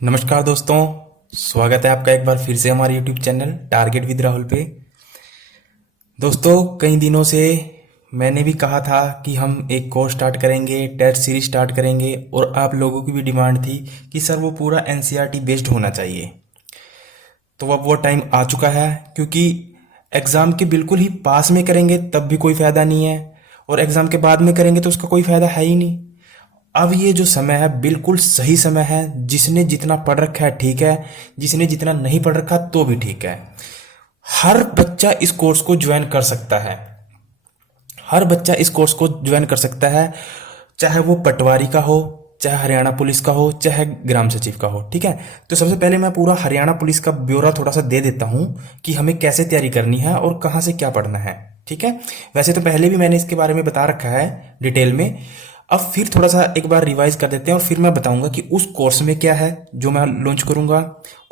नमस्कार दोस्तों। स्वागत है आपका एक बार फिर से हमारे YouTube channel target with Rahul पे। दोस्तों, कई दिनों से मैंने भी कहा था कि हम एक कोर्स स्टार्ट करेंगे, टेस्ट सीरीज स्टार्ट करेंगे, और आप लोगों की भी डिमांड थी कि सर वो पूरा एनसीईआरटी बेस्ड होना चाहिए। तो अब वो टाइम आ चुका है, क्योंकि एग्ज़ाम के बिल्कुल ही पास में करेंगे तब भी कोई फ़ायदा नहीं है, और एग्ज़ाम के बाद में करेंगे तो उसका कोई फ़ायदा है ही नहीं। अब ये जो समय है बिल्कुल सही समय है। जिसने जितना पढ़ रखा है ठीक है, जिसने जितना नहीं पढ़ रखा तो भी ठीक है। हर बच्चा इस कोर्स को ज्वाइन कर सकता है। हर बच्चा इस कोर्स को ज्वाइन कर सकता है, चाहे वो पटवारी का हो, चाहे हरियाणा पुलिस का हो, चाहे ग्राम सचिव का हो। ठीक है, तो सबसे पहले मैं पूरा हरियाणा पुलिस का ब्यौरा थोड़ा सा दे देता हूं कि हमें कैसे तैयारी करनी है और कहां से क्या पढ़ना है। ठीक है, वैसे तो पहले भी मैंने इसके बारे में बता रखा है डिटेल में। अब फिर थोड़ा सा एक बार रिवाइज कर देते हैं, और फिर मैं बताऊंगा कि उस कोर्स में क्या है जो मैं लॉन्च करूंगा,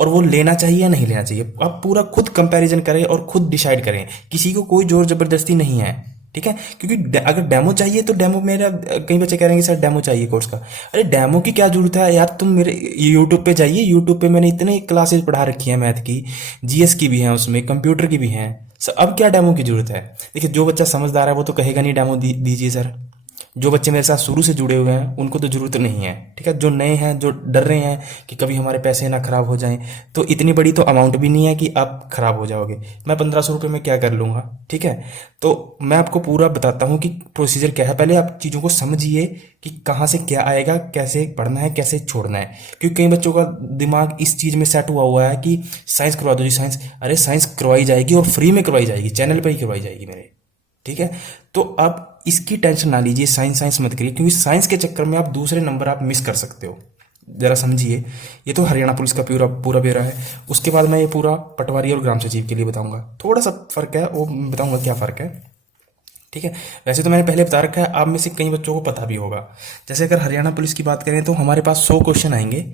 और वो लेना चाहिए या नहीं लेना चाहिए। आप पूरा खुद कंपैरिजन करें और खुद डिसाइड करें, किसी को कोई जोर जबरदस्ती नहीं है। ठीक है, क्योंकि अगर डेमो चाहिए तो डेमो, मेरा कई बच्चे कह रहे हैं कि सर डेमो चाहिए कोर्स का। अरे डेमो की क्या जरूरत है यार, तुम मेरे यूट्यूब पे जाइए। यूट्यूब पे मैंने इतने क्लासेस पढ़ा रखी है, मैथ की, जीएस की भी हैं, उसमें कंप्यूटर की भी हैं। अब क्या डेमो की जरूरत है। देखिए, जो बच्चा समझदार है वो तो कहेगा नहीं डेमो दीजिए सर। जो बच्चे मेरे साथ शुरू से जुड़े हुए हैं उनको तो जरूरत नहीं है। ठीक है, जो नए हैं, जो डर रहे हैं कि कभी हमारे पैसे ना खराब हो जाएं, तो इतनी बड़ी तो अमाउंट भी नहीं है कि आप खराब हो जाओगे। मैं 1500 रुपये में क्या कर लूंगा। ठीक है, तो मैं आपको पूरा बताता हूँ कि प्रोसीजर क्या है। पहले आप चीज़ों को समझिए कि कहाँ से क्या आएगा, कैसे पढ़ना है, कैसे छोड़ना है। क्योंकि कई बच्चों का दिमाग इस चीज़ में सेट हुआ है कि साइंस करवा दो जी साइंस। अरे साइंस करवाई जाएगी और फ्री में करवाई जाएगी, चैनल पर ही करवाई जाएगी मेरे। ठीक है, तो आप इसकी टेंशन ना लीजिए, साइंस साइंस मत करिए, क्योंकि साइंस के चक्कर में आप दूसरे नंबर आप मिस कर सकते हो। जरा समझिए। ये तो हरियाणा पुलिस का पूरा पूरा ब्यौरा है। उसके बाद मैं ये पूरा पटवारी और ग्राम सचिव के लिए बताऊंगा। थोड़ा सा फर्क है, वो बताऊंगा क्या फर्क है। ठीक है, वैसे तो मैंने पहले बता रखा है, आप में से कई बच्चों को पता भी होगा। जैसे अगर हरियाणा पुलिस की बात करें तो हमारे पास 100 क्वेश्चन आएंगे,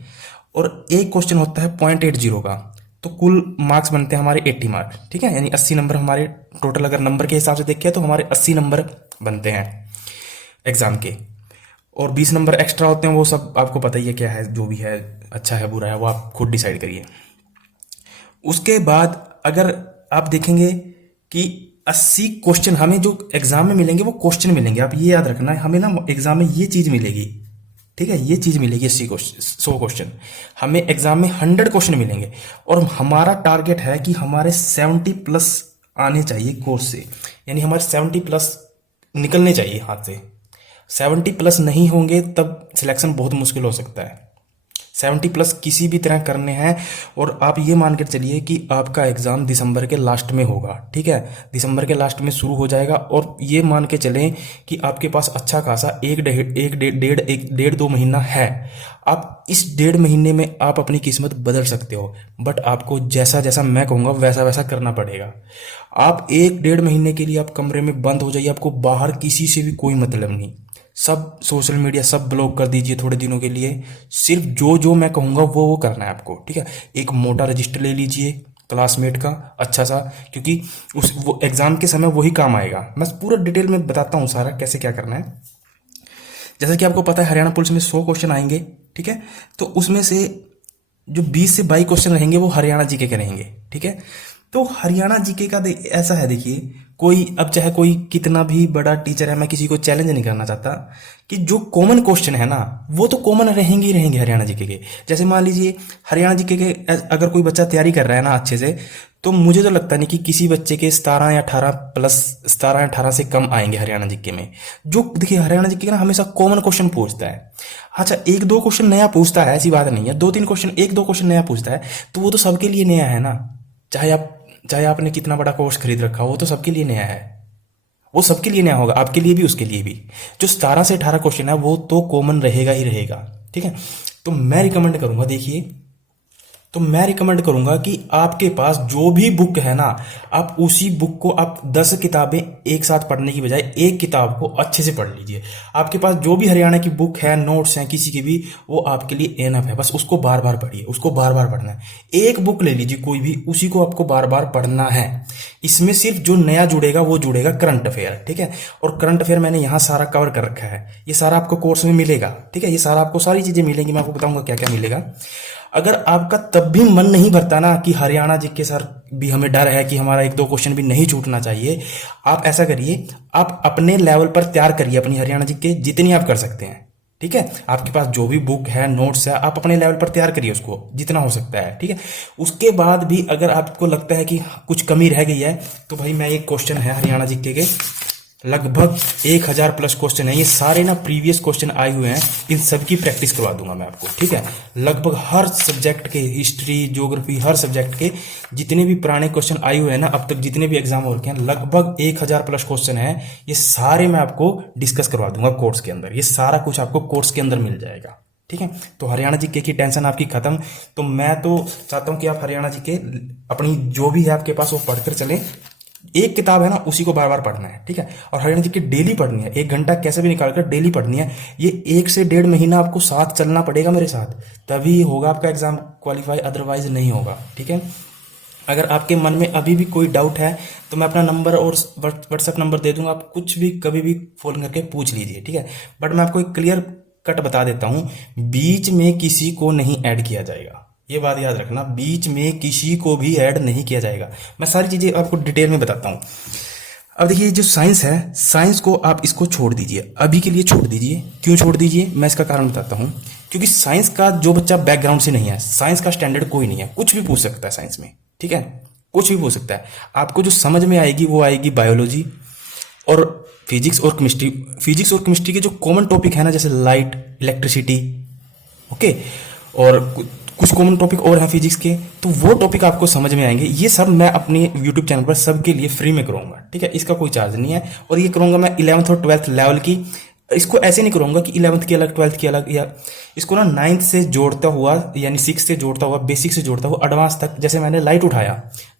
और एक क्वेश्चन होता है 0.80 का। तो कुल मार्क्स बनते हैं हमारे 80 मार्क्स। ठीक है, यानी 80 नंबर हमारे टोटल, अगर नंबर के हिसाब से देखें तो हमारे 80 नंबर बनते हैं एग्जाम के। और 20 नंबर एक्स्ट्रा होते हैं, वो सब आपको पता ही है क्या है, जो भी है, अच्छा है बुरा है, वो आप खुद डिसाइड करिए। उसके बाद अगर आप देखेंगे कि 80 क्वेश्चन हमें जो एग्जाम में मिलेंगे वो क्वेश्चन मिलेंगे। आप ये याद रखना है, हमें ना एग्जाम में ये चीज मिलेगी। ठीक है, ये चीज मिलेगी। 80 क्वेश्चन, 100 क्वेश्चन हमें एग्जाम में 100 क्वेश्चन मिलेंगे, और हमारा टारगेट है कि हमारे 70 प्लस आने चाहिए कोर्स से। यानी हमारे 70 प्लस निकलने चाहिए हाथ से। 70 प्लस नहीं होंगे तब सिलेक्शन बहुत मुश्किल हो सकता है। 70 प्लस किसी भी तरह करने हैं, और आप ये मान कर चलिए कि आपका एग्जाम दिसंबर के लास्ट में होगा। ठीक है, दिसंबर के लास्ट में शुरू हो जाएगा, और ये मान के चलें कि आपके पास अच्छा खासा एक डेढ़ 2 महीना है। आप इस 1.5 महीने में आप अपनी किस्मत बदल सकते हो, बट आपको जैसा जैसा मैं कहूँगा वैसा वैसा करना पड़ेगा। आप 1 1.5 महीने के लिए आप कमरे में बंद हो जाइए, आपको बाहर किसी से भी कोई मतलब नहीं। सब सोशल मीडिया सब ब्लॉक कर दीजिए थोड़े दिनों के लिए। सिर्फ जो जो मैं कहूँगा वो करना है आपको। ठीक है, एक मोटा रजिस्टर ले लीजिए क्लासमेट का अच्छा सा, क्योंकि उस वो एग्जाम के समय वही काम आएगा। मैं पूरा डिटेल में बताता हूँ सारा कैसे क्या करना है। जैसा कि आपको पता है हरियाणा पुलिस में 100 क्वेश्चन आएंगे। ठीक है, तो उसमें से जो 20 से 22 क्वेश्चन रहेंगे वो हरियाणा जीके के रहेंगे। ठीक है, तो हरियाणा जीके का ऐसा है, देखिए, कोई अब चाहे कोई कितना भी बड़ा टीचर है, मैं किसी को चैलेंज नहीं करना चाहता, कि जो कॉमन क्वेश्चन है ना वो तो कॉमन रहेंगे ही रहेंगे हरियाणा जीके के। जैसे मान लीजिए हरियाणा जीके के अगर कोई बच्चा तैयारी कर रहा है ना अच्छे से, तो मुझे तो लगता नहीं कि किसी बच्चे के 17 या 18 प्लस, 17 या 18 से कम आएंगे हरियाणा जीके में। जो देखिए हरियाणा जीके ना हमेशा कॉमन क्वेश्चन पूछता है। अच्छा, 1 2 क्वेश्चन नया पूछता है, ऐसी बात नहीं है। 2 3 क्वेश्चन, 1 2 क्वेश्चन नया पूछता है, तो वो तो सबके लिए नया है ना। चाहे आपने कितना बड़ा कोर्स खरीद रखा हो, वो तो सबके लिए नया है। वो सबके लिए नया होगा, आपके लिए भी उसके लिए भी। जो 17 से 18 क्वेश्चन है वो तो कॉमन रहेगा ही रहेगा। ठीक है, तो मैं रिकमेंड करूंगा, देखिए, तो मैं रिकमेंड करूंगा कि आपके पास जो भी बुक है ना, आप उसी बुक को, आप 10 किताबें एक साथ पढ़ने की बजाय एक किताब को अच्छे से पढ़ लीजिए। आपके पास जो भी हरियाणा की बुक है, नोट्स हैं किसी की भी, वो आपके लिए एनफ है। बस उसको बार बार पढ़िए, उसको बार बार पढ़ना है। एक बुक ले लीजिए कोई भी, उसी को आपको बार बार पढ़ना है। इसमें सिर्फ जो नया जुड़ेगा वो जुड़ेगा करंट अफेयर। ठीक है, और करंट अफेयर मैंने यहाँ सारा कवर कर रखा है, ये सारा आपको कोर्स में मिलेगा। ठीक है, ये सारा आपको सारी चीजें मिलेंगी, मैं आपको बताऊंगा क्या क्या मिलेगा। अगर आपका तब भी मन नहीं भरता ना कि हरियाणा जीके सर भी हमें डर है कि हमारा एक दो क्वेश्चन भी नहीं छूटना चाहिए, आप ऐसा करिए, आप अपने लेवल पर तैयार करिए अपनी हरियाणा जीके जितनी आप कर सकते हैं। ठीक है, आपके पास जो भी बुक है, नोट्स है, आप अपने लेवल पर तैयार करिए उसको जितना हो सकता है। ठीक है, उसके बाद भी अगर आपको लगता है कि कुछ कमी रह गई है, तो भाई मैं एक क्वेश्चन है हरियाणा जीके के, लगभग 1000 प्लस क्वेश्चन है, ये सारे ना प्रीवियस क्वेश्चन आए हुए हैं, इन सब की प्रैक्टिस करवा दूंगा मैं आपको। ठीक है, लगभग हर सब्जेक्ट के, हिस्ट्री, ज्योग्राफी, हर सब्जेक्ट के जितने भी पुराने क्वेश्चन आए हुए हैं ना, अब तक जितने भी एग्जाम हो रखे हैं, लगभग 1000 प्लस क्वेश्चन है, ये सारे मैं आपको डिस्कस करवा दूंगा कोर्स के अंदर। ये सारा कुछ आपको कोर्स के अंदर मिल जाएगा। ठीक है, तो हरियाणा जीके की टेंशन आपकी खत्म। तो मैं तो चाहता हूं कि आप हरियाणा जीके अपनी जो भी है आपके पास वो पढ़कर चले। एक किताब है ना, उसी को बार बार पढ़ना है। ठीक है, और हरियाणा जीके डेली पढ़नी है, 1 घंटा कैसे भी निकाल कर डेली पढ़नी है। ये 1 से 1.5 महीना आपको साथ चलना पड़ेगा मेरे साथ, तभी होगा आपका एग्जाम क्वालिफाई, अदरवाइज नहीं होगा। ठीक है, अगर आपके मन में अभी भी कोई डाउट है तो मैं अपना नंबर और व्हाट्सएप नंबर दे दूंगा, आप कुछ भी कभी भी फोन करके पूछ लीजिए। ठीक है, बट मैं आपको एक क्लियर कट बता देता हूं, बीच में किसी को नहीं ऐड किया जाएगा, ये बात याद रखना, बीच में किसी को भी ऐड नहीं किया जाएगा। मैं सारी चीजें आपको डिटेल में बताता हूं। अब देखिए, जो साइंस है, साइंस को आप इसको छोड़ दीजिए, अभी के लिए छोड़ दीजिए। क्यों छोड़ दीजिए, मैं इसका कारण बताता हूं। क्योंकि साइंस का जो बच्चा बैकग्राउंड से नहीं है, साइंस का स्टैंडर्ड कोई नहीं है, कुछ भी पूछ सकता है साइंस में। ठीक है, कुछ भी पूछ सकता है, आपको जो समझ में आएगी वो आएगी बायोलॉजी और फिजिक्स और केमिस्ट्री। फिजिक्स और केमिस्ट्री के जो कॉमन टॉपिक है ना, जैसे लाइट, इलेक्ट्रिसिटी, ओके, और कुछ कॉमन टॉपिक और हैं फिजिक्स के, तो वो टॉपिक आपको समझ में आएंगे। ये सब मैं अपने यूट्यूब चैनल पर सबके लिए फ्री में करूंगा। ठीक है, इसका कोई चार्ज नहीं है, और ये करूंगा मैं 11th और 12th लेवल की। इसको ऐसे नहीं करूंगा कि 11th की अलग, 12th की अलग, या इसको ना 9th से जोड़ता हुआ, यानी 6 से जोड़ता हुआ, बेसिक से जोड़ता हुआ एडवांस तक। जैसे मैंने लाइट उठाया,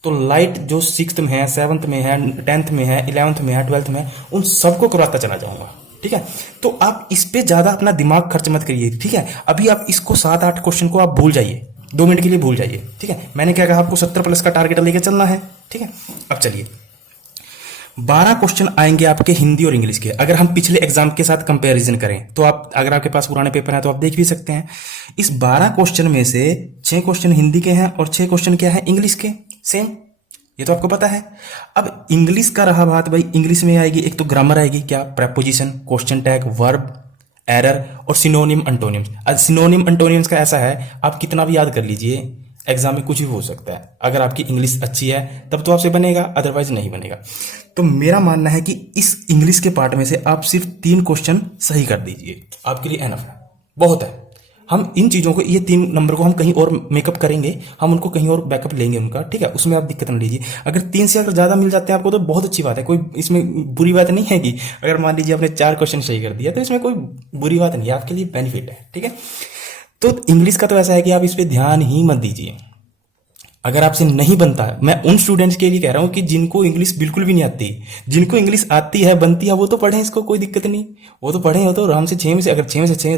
तो लाइट जो 6th में है, 7th में है, 10th में है, 11th में है, 12th में है, उन सबको करवाता चला जाऊंगा। ठीक है, तो आप इस पे ज्यादा अपना दिमाग खर्च मत करिए। ठीक है, अभी आप इसको 7-8 क्वेश्चन को आप भूल जाइए, 2 मिनट के लिए भूल जाइए। ठीक है, मैंने क्या कहा, आपको 70 प्लस का टारगेट लेके चलना है। ठीक है, अब चलिए, 12 क्वेश्चन आएंगे आपके हिंदी और इंग्लिश के। अगर हम पिछले एग्जाम के साथ कंपैरिजन करें तो आप, अगर आपके पास पुराने पेपर हैं तो आप देख भी सकते हैं। इस 12 क्वेश्चन में से 6 क्वेश्चन हिंदी के हैं और 6 क्वेश्चन क्या है, इंग्लिश के। सेम, ये तो आपको पता है। अब इंग्लिश का रहा बात, भाई इंग्लिश में आएगी, एक तो ग्रामर आएगी, क्या, preposition, question tag, verb, error और सिनोनिम अंटोनिम्स। सिनोनिम अंटोनिम्स का ऐसा है, आप कितना भी याद कर लीजिए, एग्जाम में कुछ भी हो सकता है। अगर आपकी इंग्लिश अच्छी है तब तो आपसे बनेगा, अदरवाइज नहीं बनेगा। तो मेरा मानना है कि इस इंग्लिश के पार्ट में से आप सिर्फ 3 क्वेश्चन सही कर दीजिए, आपके लिए एनफ है, बहुत है। हम इन चीजों को, ये 3 नंबर को हम कहीं और मेकअप करेंगे, हम उनको कहीं और बैकअप लेंगे उनका। ठीक है, उसमें आप दिक्कत न लीजिए। अगर 3 से अगर ज्यादा मिल जाते हैं आपको तो बहुत अच्छी बात है, कोई इसमें बुरी बात नहीं है कि अगर मान लीजिए आपने 4 क्वेश्चन सही कर दिया तो इसमें कोई बुरी बात नहीं है, आपके लिए बेनिफिट है। ठीक है, तो इंग्लिश का तो ऐसा है कि आप इस पे ध्यान ही मत दीजिए। अगर आपसे नहीं बनता है, मैं उन स्टूडेंट्स के लिए कह रहा हूं कि जिनको इंग्लिश बिल्कुल भी नहीं आती, जिनको इंग्लिश आती है, बनती है, वो तो पढ़ें, इसको कोई दिक्कत नहीं, वो तो पढ़ें, वो तो आराम से 6 में से, अगर 6 में से 6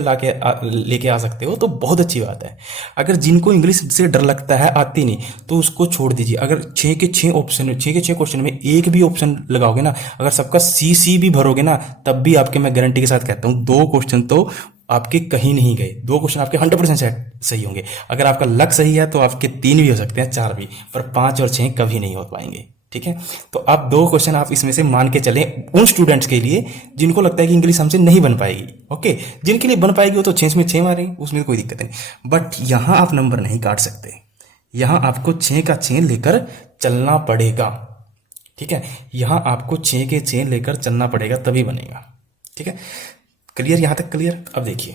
लेके आ सकते हो तो बहुत अच्छी बात है। अगर जिनको इंग्लिश से डर लगता है, आती नहीं, तो उसको छोड़ दीजिए। अगर 6 के 6 ऑप्शन, 6 के 6 क्वेश्चन में एक भी ऑप्शन लगाओगे ना, अगर सबका सी भी भरोगे ना, तब भी आपके, मैं गारंटी के साथ कहता हूं, 2 क्वेश्चन तो आपके कहीं नहीं गए, 2 क्वेश्चन आपके 100% सही होंगे। अगर आपका लक सही है तो आपके 3 भी हो सकते हैं, 4 भी, पर 5 और 6 कभी नहीं हो पाएंगे। ठीक है, तो आप 2 क्वेश्चन आप इसमें से मान के चलें उन स्टूडेंट्स के लिए जिनको लगता है कि इंग्लिश हमसे नहीं बन पाएगी। ओके, जिनके लिए बन पाएगी वो तो 6 में 6 मारेंगे, उसमें कोई दिक्कत नहीं। बट यहां आप नंबर नहीं काट सकते, यहां आपको 6 का 6 लेकर चलना पड़ेगा। ठीक है, यहां आपको 6 के 6 लेकर चलना पड़ेगा, तभी बनेगा। ठीक है, क्लियर, यहां तक क्लियर। अब देखिए,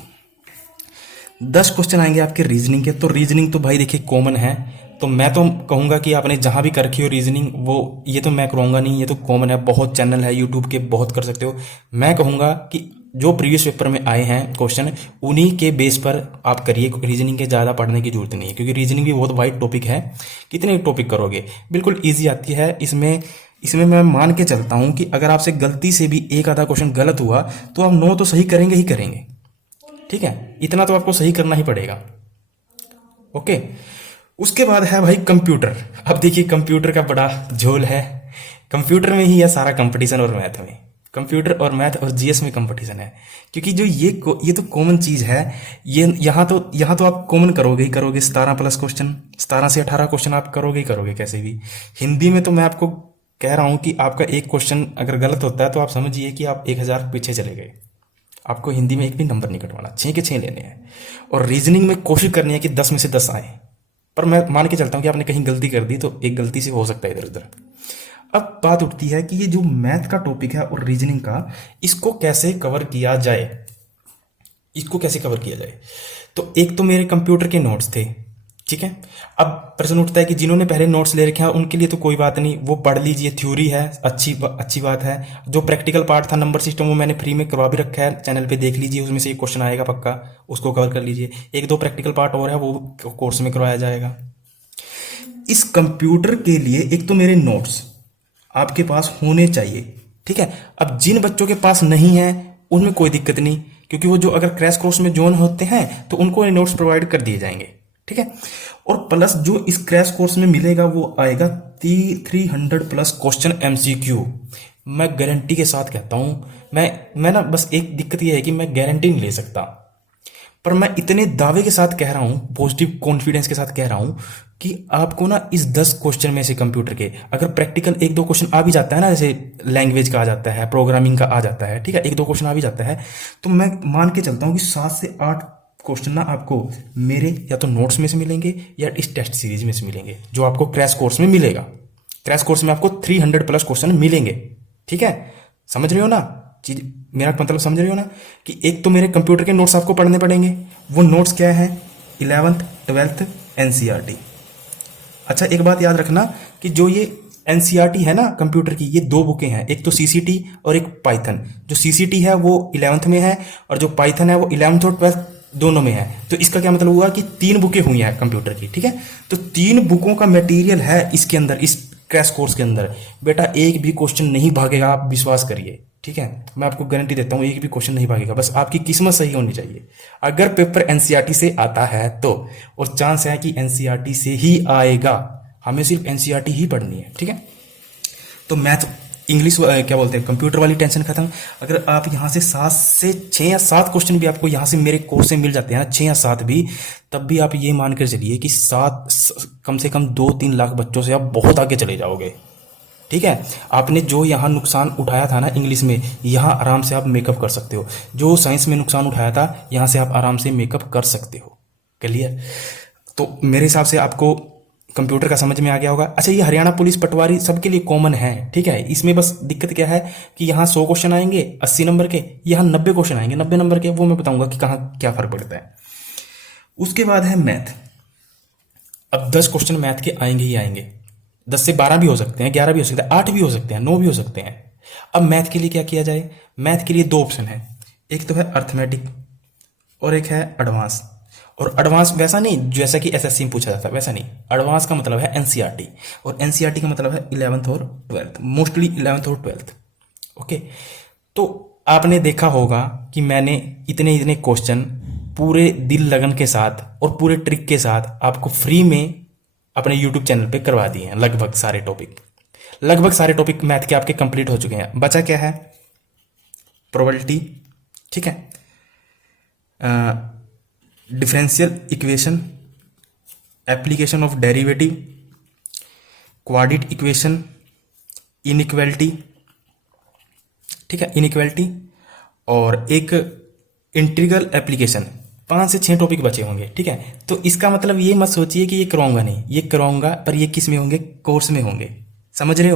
10 क्वेश्चन आएंगे आपके रीजनिंग के। तो रीजनिंग तो भाई देखिए कॉमन है, तो मैं तो कहूंगा कि आपने जहां भी कर रखी हो रीजनिंग, वो ये तो मैं करूंगा नहीं, ये तो कॉमन है, बहुत चैनल है यूट्यूब के, बहुत कर सकते हो। मैं कहूंगा कि जो प्रीवियस पेपर में आए हैं क्वेश्चन, उन्हीं के बेस पर आप करिए। रीजनिंग के ज्यादा पढ़ने की जरूरत नहीं है, क्योंकि रीजनिंग भी बहुत वाइड टॉपिक है, कितने टॉपिक करोगे, बिल्कुल ईजी आती है। इसमें मैं मान के चलता हूं कि अगर आपसे गलती से भी एक आधा क्वेश्चन गलत हुआ तो आप 9 तो सही करेंगे ही करेंगे। ठीक है, इतना तो आपको सही करना ही पड़ेगा। ओके, उसके बाद है भाई कंप्यूटर। अब देखिए, कंप्यूटर का बड़ा झोल है, कंप्यूटर में ही है सारा कंपटीशन और मैथ में। कंप्यूटर और मैथ और जीएस में कंपटीशन है, क्योंकि जो ये तो कॉमन चीज है। ये यहाँ तो आप कॉमन करोगे ही करोगे, 17 प्लस क्वेश्चन, 17 से 18 क्वेश्चन आप करोगे ही करोगे कैसे भी। हिंदी में तो मैं आपको कह रहा हूं कि आपका एक क्वेश्चन अगर गलत होता है तो आप समझिए कि आप 1000 पीछे चले गए। आपको हिंदी में एक भी नंबर नहीं कटवाना, 6 के 6 लेने हैं। और रीजनिंग में कोशिश करनी है कि 10 में से 10 आए, पर मैं मान के चलता हूं कि आपने कहीं गलती कर दी तो एक गलती से हो सकता है इधर उधर। अब बात उठती है कि ये जो मैथ का टॉपिक है और रीजनिंग का, इसको कैसे कवर किया जाए, इसको कैसे कवर किया जाए। तो एक तो मेरे कंप्यूटर के नोट्स थे, ठीक है। अब प्रश्न उठता है कि जिन्होंने पहले नोट्स ले रखे हैं उनके लिए तो कोई बात नहीं, वो पढ़ लीजिए, थ्योरी है, अच्छी बात है। जो प्रैक्टिकल पार्ट था नंबर सिस्टम, वो मैंने फ्री में करवा भी रखा है, चैनल पे देख लीजिए, उसमें से एक क्वेश्चन आएगा पक्का, उसको कवर कर लीजिए। एक दो प्रैक्टिकल पार्ट और है, वो कोर्स में करवाया जाएगा। इस कंप्यूटर के लिए एक तो मेरे नोट्स आपके पास होने चाहिए, ठीक है। अब जिन बच्चों के पास नहीं है उनमें कोई दिक्कत नहीं, क्योंकि वो जो अगर क्रैश कोर्स में ज्वाइन होते हैं तो उनको ये नोट्स प्रोवाइड कर दिए जाएंगे, ठीक है। और प्लस जो इस क्रैश कोर्स में मिलेगा वो आएगा 300 प्लस क्वेश्चन एमसीक्यू। मैं गारंटी के साथ कहता हूं, मैं ना बस एक दिक्कत ये है कि मैं गारंटी नहीं ले सकता, पर मैं इतने दावे के साथ कह रहा हूं, पॉजिटिव कॉन्फिडेंस के साथ कह रहा हूं कि आपको ना इस 10 क्वेश्चन में से कंप्यूटर के अगर प्रैक्टिकल एक दो क्वेश्चन आ भी जाता है ना, जैसे लैंग्वेज का आ जाता है, प्रोग्रामिंग का आ जाता है, ठीक है, एक दो क्वेश्चन आ भी जाता है, तो मैं मान के चलता हूं कि 7 से 8 क्वेश्चन ना आपको मेरे या तो नोट्स में से मिलेंगे या इस टेस्ट सीरीज में से मिलेंगे, जो आपको क्रैश कोर्स में मिलेगा। क्रैश कोर्स में आपको 300 प्लस क्वेश्चन मिलेंगे, ठीक है। समझ रहे हो ना चीज, मेरा मतलब समझ रहे हो ना, कि एक तो मेरे कंप्यूटर के नोट्स आपको पढ़ने पड़ेंगे। वो नोट्स क्या है, 11th 12th एनसीईआरटी। अच्छा एक बात याद रखना कि जो ये एनसीईआरटी है ना कंप्यूटर की, ये 2 बुकें हैं, एक तो सीसीटी और एक पाइथन। जो सीसीटी है वो 11th में है और जो पाइथन है वो 11th और 12th दोनों में है। तो इसका क्या मतलब हुआ कि 3 बुकें हुई हैं कंप्यूटर की, ठीक है। तो 3 बुकों का मटेरियल है इसके अंदर, इस क्रैश कोर्स के अंदर। बेटा एक भी क्वेश्चन नहीं भागेगा, आप विश्वास करिए, ठीक है। मैं आपको गारंटी देता हूं एक भी क्वेश्चन नहीं भागेगा, बस आपकी किस्मत सही होनी चाहिए। अगर पेपर एनसीईआरटी से आता है तो, और चांस है कि एनसीईआरटी से ही आएगा, हमें सिर्फ एनसीईआरटी ही पढ़नी है, ठीक है। तो मैथ इंग्लिश क्या बोलते हैं, कंप्यूटर वाली टेंशन खत्म। अगर आप यहाँ से 7 से 6 या 7 क्वेश्चन भी आपको यहाँ से मेरे कोर्स से मिल जाते हैं ना, 6 या 7 भी, तब भी आप ये मान कर चलिए कि 7 कम से कम 2-3 लाख बच्चों से आप बहुत आगे चले जाओगे, ठीक है। आपने जो यहाँ नुकसान उठाया था ना इंग्लिश में, यहाँ आराम से आप मेकअप कर सकते हो। जो साइंस में नुकसान उठाया था, यहाँ से आप आराम से मेकअप कर सकते हो। क्लियर। तो मेरे हिसाब से आपको कंप्यूटर का समझ में आ गया होगा। अच्छा ये हरियाणा पुलिस पटवारी सबके लिए कॉमन है, ठीक है। इसमें बस दिक्कत क्या है कि यहाँ 100 क्वेश्चन आएंगे 80 नंबर के, यहाँ 90 क्वेश्चन आएंगे 90 नंबर के। वो मैं बताऊंगा कि कहाँ क्या फर्क पड़ता है। उसके बाद है मैथ। अब 10 क्वेश्चन मैथ के आएंगे ही आएंगे, 10 से 12 भी हो सकते हैं, 11 भी हो सकते हैं, 8 भी हो सकते हैं, 9 भी हो सकते हैं। अब मैथ के लिए क्या किया जाए, मैथ के लिए 2 ऑप्शन है, एक तो है अर्थमेटिक और एक है एडवांस। और एडवांस वैसा नहीं जैसा कि एसएससी में पूछा जाता है, वैसा नहीं। एडवांस का मतलब है एनसीईआरटी, और एनसीईआरटी का मतलब है 11th और 12th, मोस्टली 11th और 12th। ओके, तो आपने देखा होगा कि मैंने इतने इतने क्वेश्चन पूरे दिल लगन के साथ और पूरे ट्रिक के साथ आपको फ्री में अपने यूट्यूब चैनल पे करवा दिए हैं। लगभग सारे टॉपिक मैथ के आपके कंप्लीट हो चुके हैं। बचा क्या है, प्रोबेबिलिटी, ठीक है, differential equation, application of derivative, quadratic equation, inequality, ठीक है, इनइक्वालिटी, और एक इंटीग्रल एप्लीकेशन। 5 से 6 टॉपिक बचे होंगे, ठीक है। तो इसका मतलब ये मत सोचिए कि ये करवाऊंगा नहीं, ये करवाऊंगा, पर ये किस में होंगे, कोर्स में होंगे। समझ रहे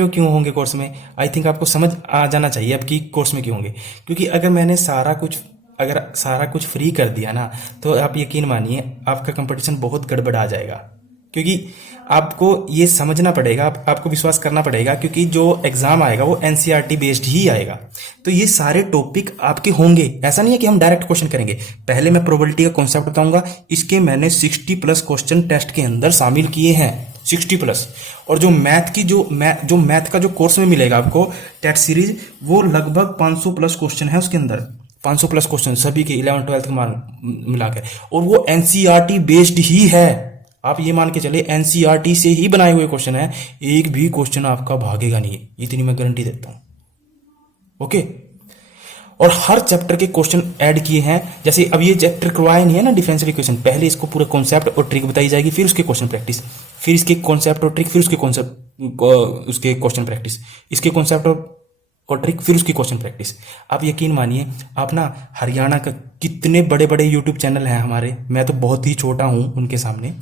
हो क्यों होंगे कोर्स में। आई थिंक आपको समझ आ जाना चाहिए अब कि कोर्स में क्यों होंगे। क्योंकि अगर मैंने सारा कुछ फ्री कर दिया ना, तो आप यकीन मानिए आपका कंपटीशन बहुत गड़बड़ा जाएगा। क्योंकि आपको ये समझना पड़ेगा, आपको विश्वास करना पड़ेगा, क्योंकि जो एग्जाम आएगा वो एनसीईआरटी बेस्ड ही आएगा। तो ये सारे टॉपिक आपके होंगे, ऐसा नहीं है कि हम डायरेक्ट क्वेश्चन करेंगे। पहले मैं प्रोबेबिलिटी का कॉन्सेप्ट बताऊंगा, इसके मैंने 60 प्लस क्वेश्चन टेस्ट के अंदर शामिल किए हैं, 60 प्लस। और जो मैथ का जो कोर्स में मिलेगा आपको टेस्ट सीरीज, वो लगभग 500 प्लस क्वेश्चन है उसके अंदर, 500 प्लस क्वेश्चन सभी के 11th 12th के मिलाकर, और वो एनसीईआरटी बेस्ड ही है। आप ये मान के चले एनसीईआरटी से ही बनाए हुए क्वेश्चन है, एक भी क्वेश्चन आपका भागेगा नहीं, इतनी मैं गारंटी देता हूं। ओके। और हर चैप्टर के क्वेश्चन ऐड किए हैं। जैसे अब ये चैप्टर करवाया नहीं है ना डिफरेंशियल इक्वेशन, पहले इसको पूरा कॉन्सेप्ट और ट्रिक बताई जाएगी, फिर उसके क्वेश्चन प्रैक्टिस, फिर इसके कॉन्सेप्ट और ट्रिक, फिर उसके कॉन्सेप्ट उसके क्वेश्चन प्रैक्टिस, इसके कॉन्सेप्ट और ट्रिक, फिर उसकी क्वेश्चन प्रैक्टिस। आप यकीन मानिए, आप ना हरियाणा का कितने बड़े बड़े यूट्यूब चैनल हैं हमारे, मैं तो बहुत ही छोटा हूँ उनके सामने,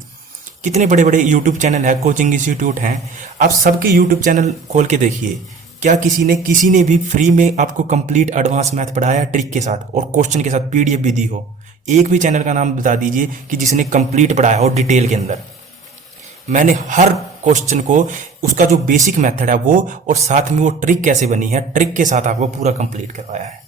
कितने बड़े बड़े यूट्यूब चैनल है, कोचिंग इंस्टीट्यूट हैं, आप सबके यूट्यूब चैनल खोल के देखिए, क्या किसी ने भी फ्री में आपको कंप्लीट एडवांस मैथ पढ़ाया ट्रिक के साथ और क्वेश्चन के साथ पीडीएफ भी दी हो? एक भी चैनल का नाम बता दीजिए कि जिसने कंप्लीट पढ़ाया हो डिटेल के अंदर। मैंने हर क्वेश्चन को, उसका जो बेसिक मेथड है वो, और साथ में वो ट्रिक कैसे बनी है, ट्रिक के साथ आपको पूरा कंप्लीट करवाया है।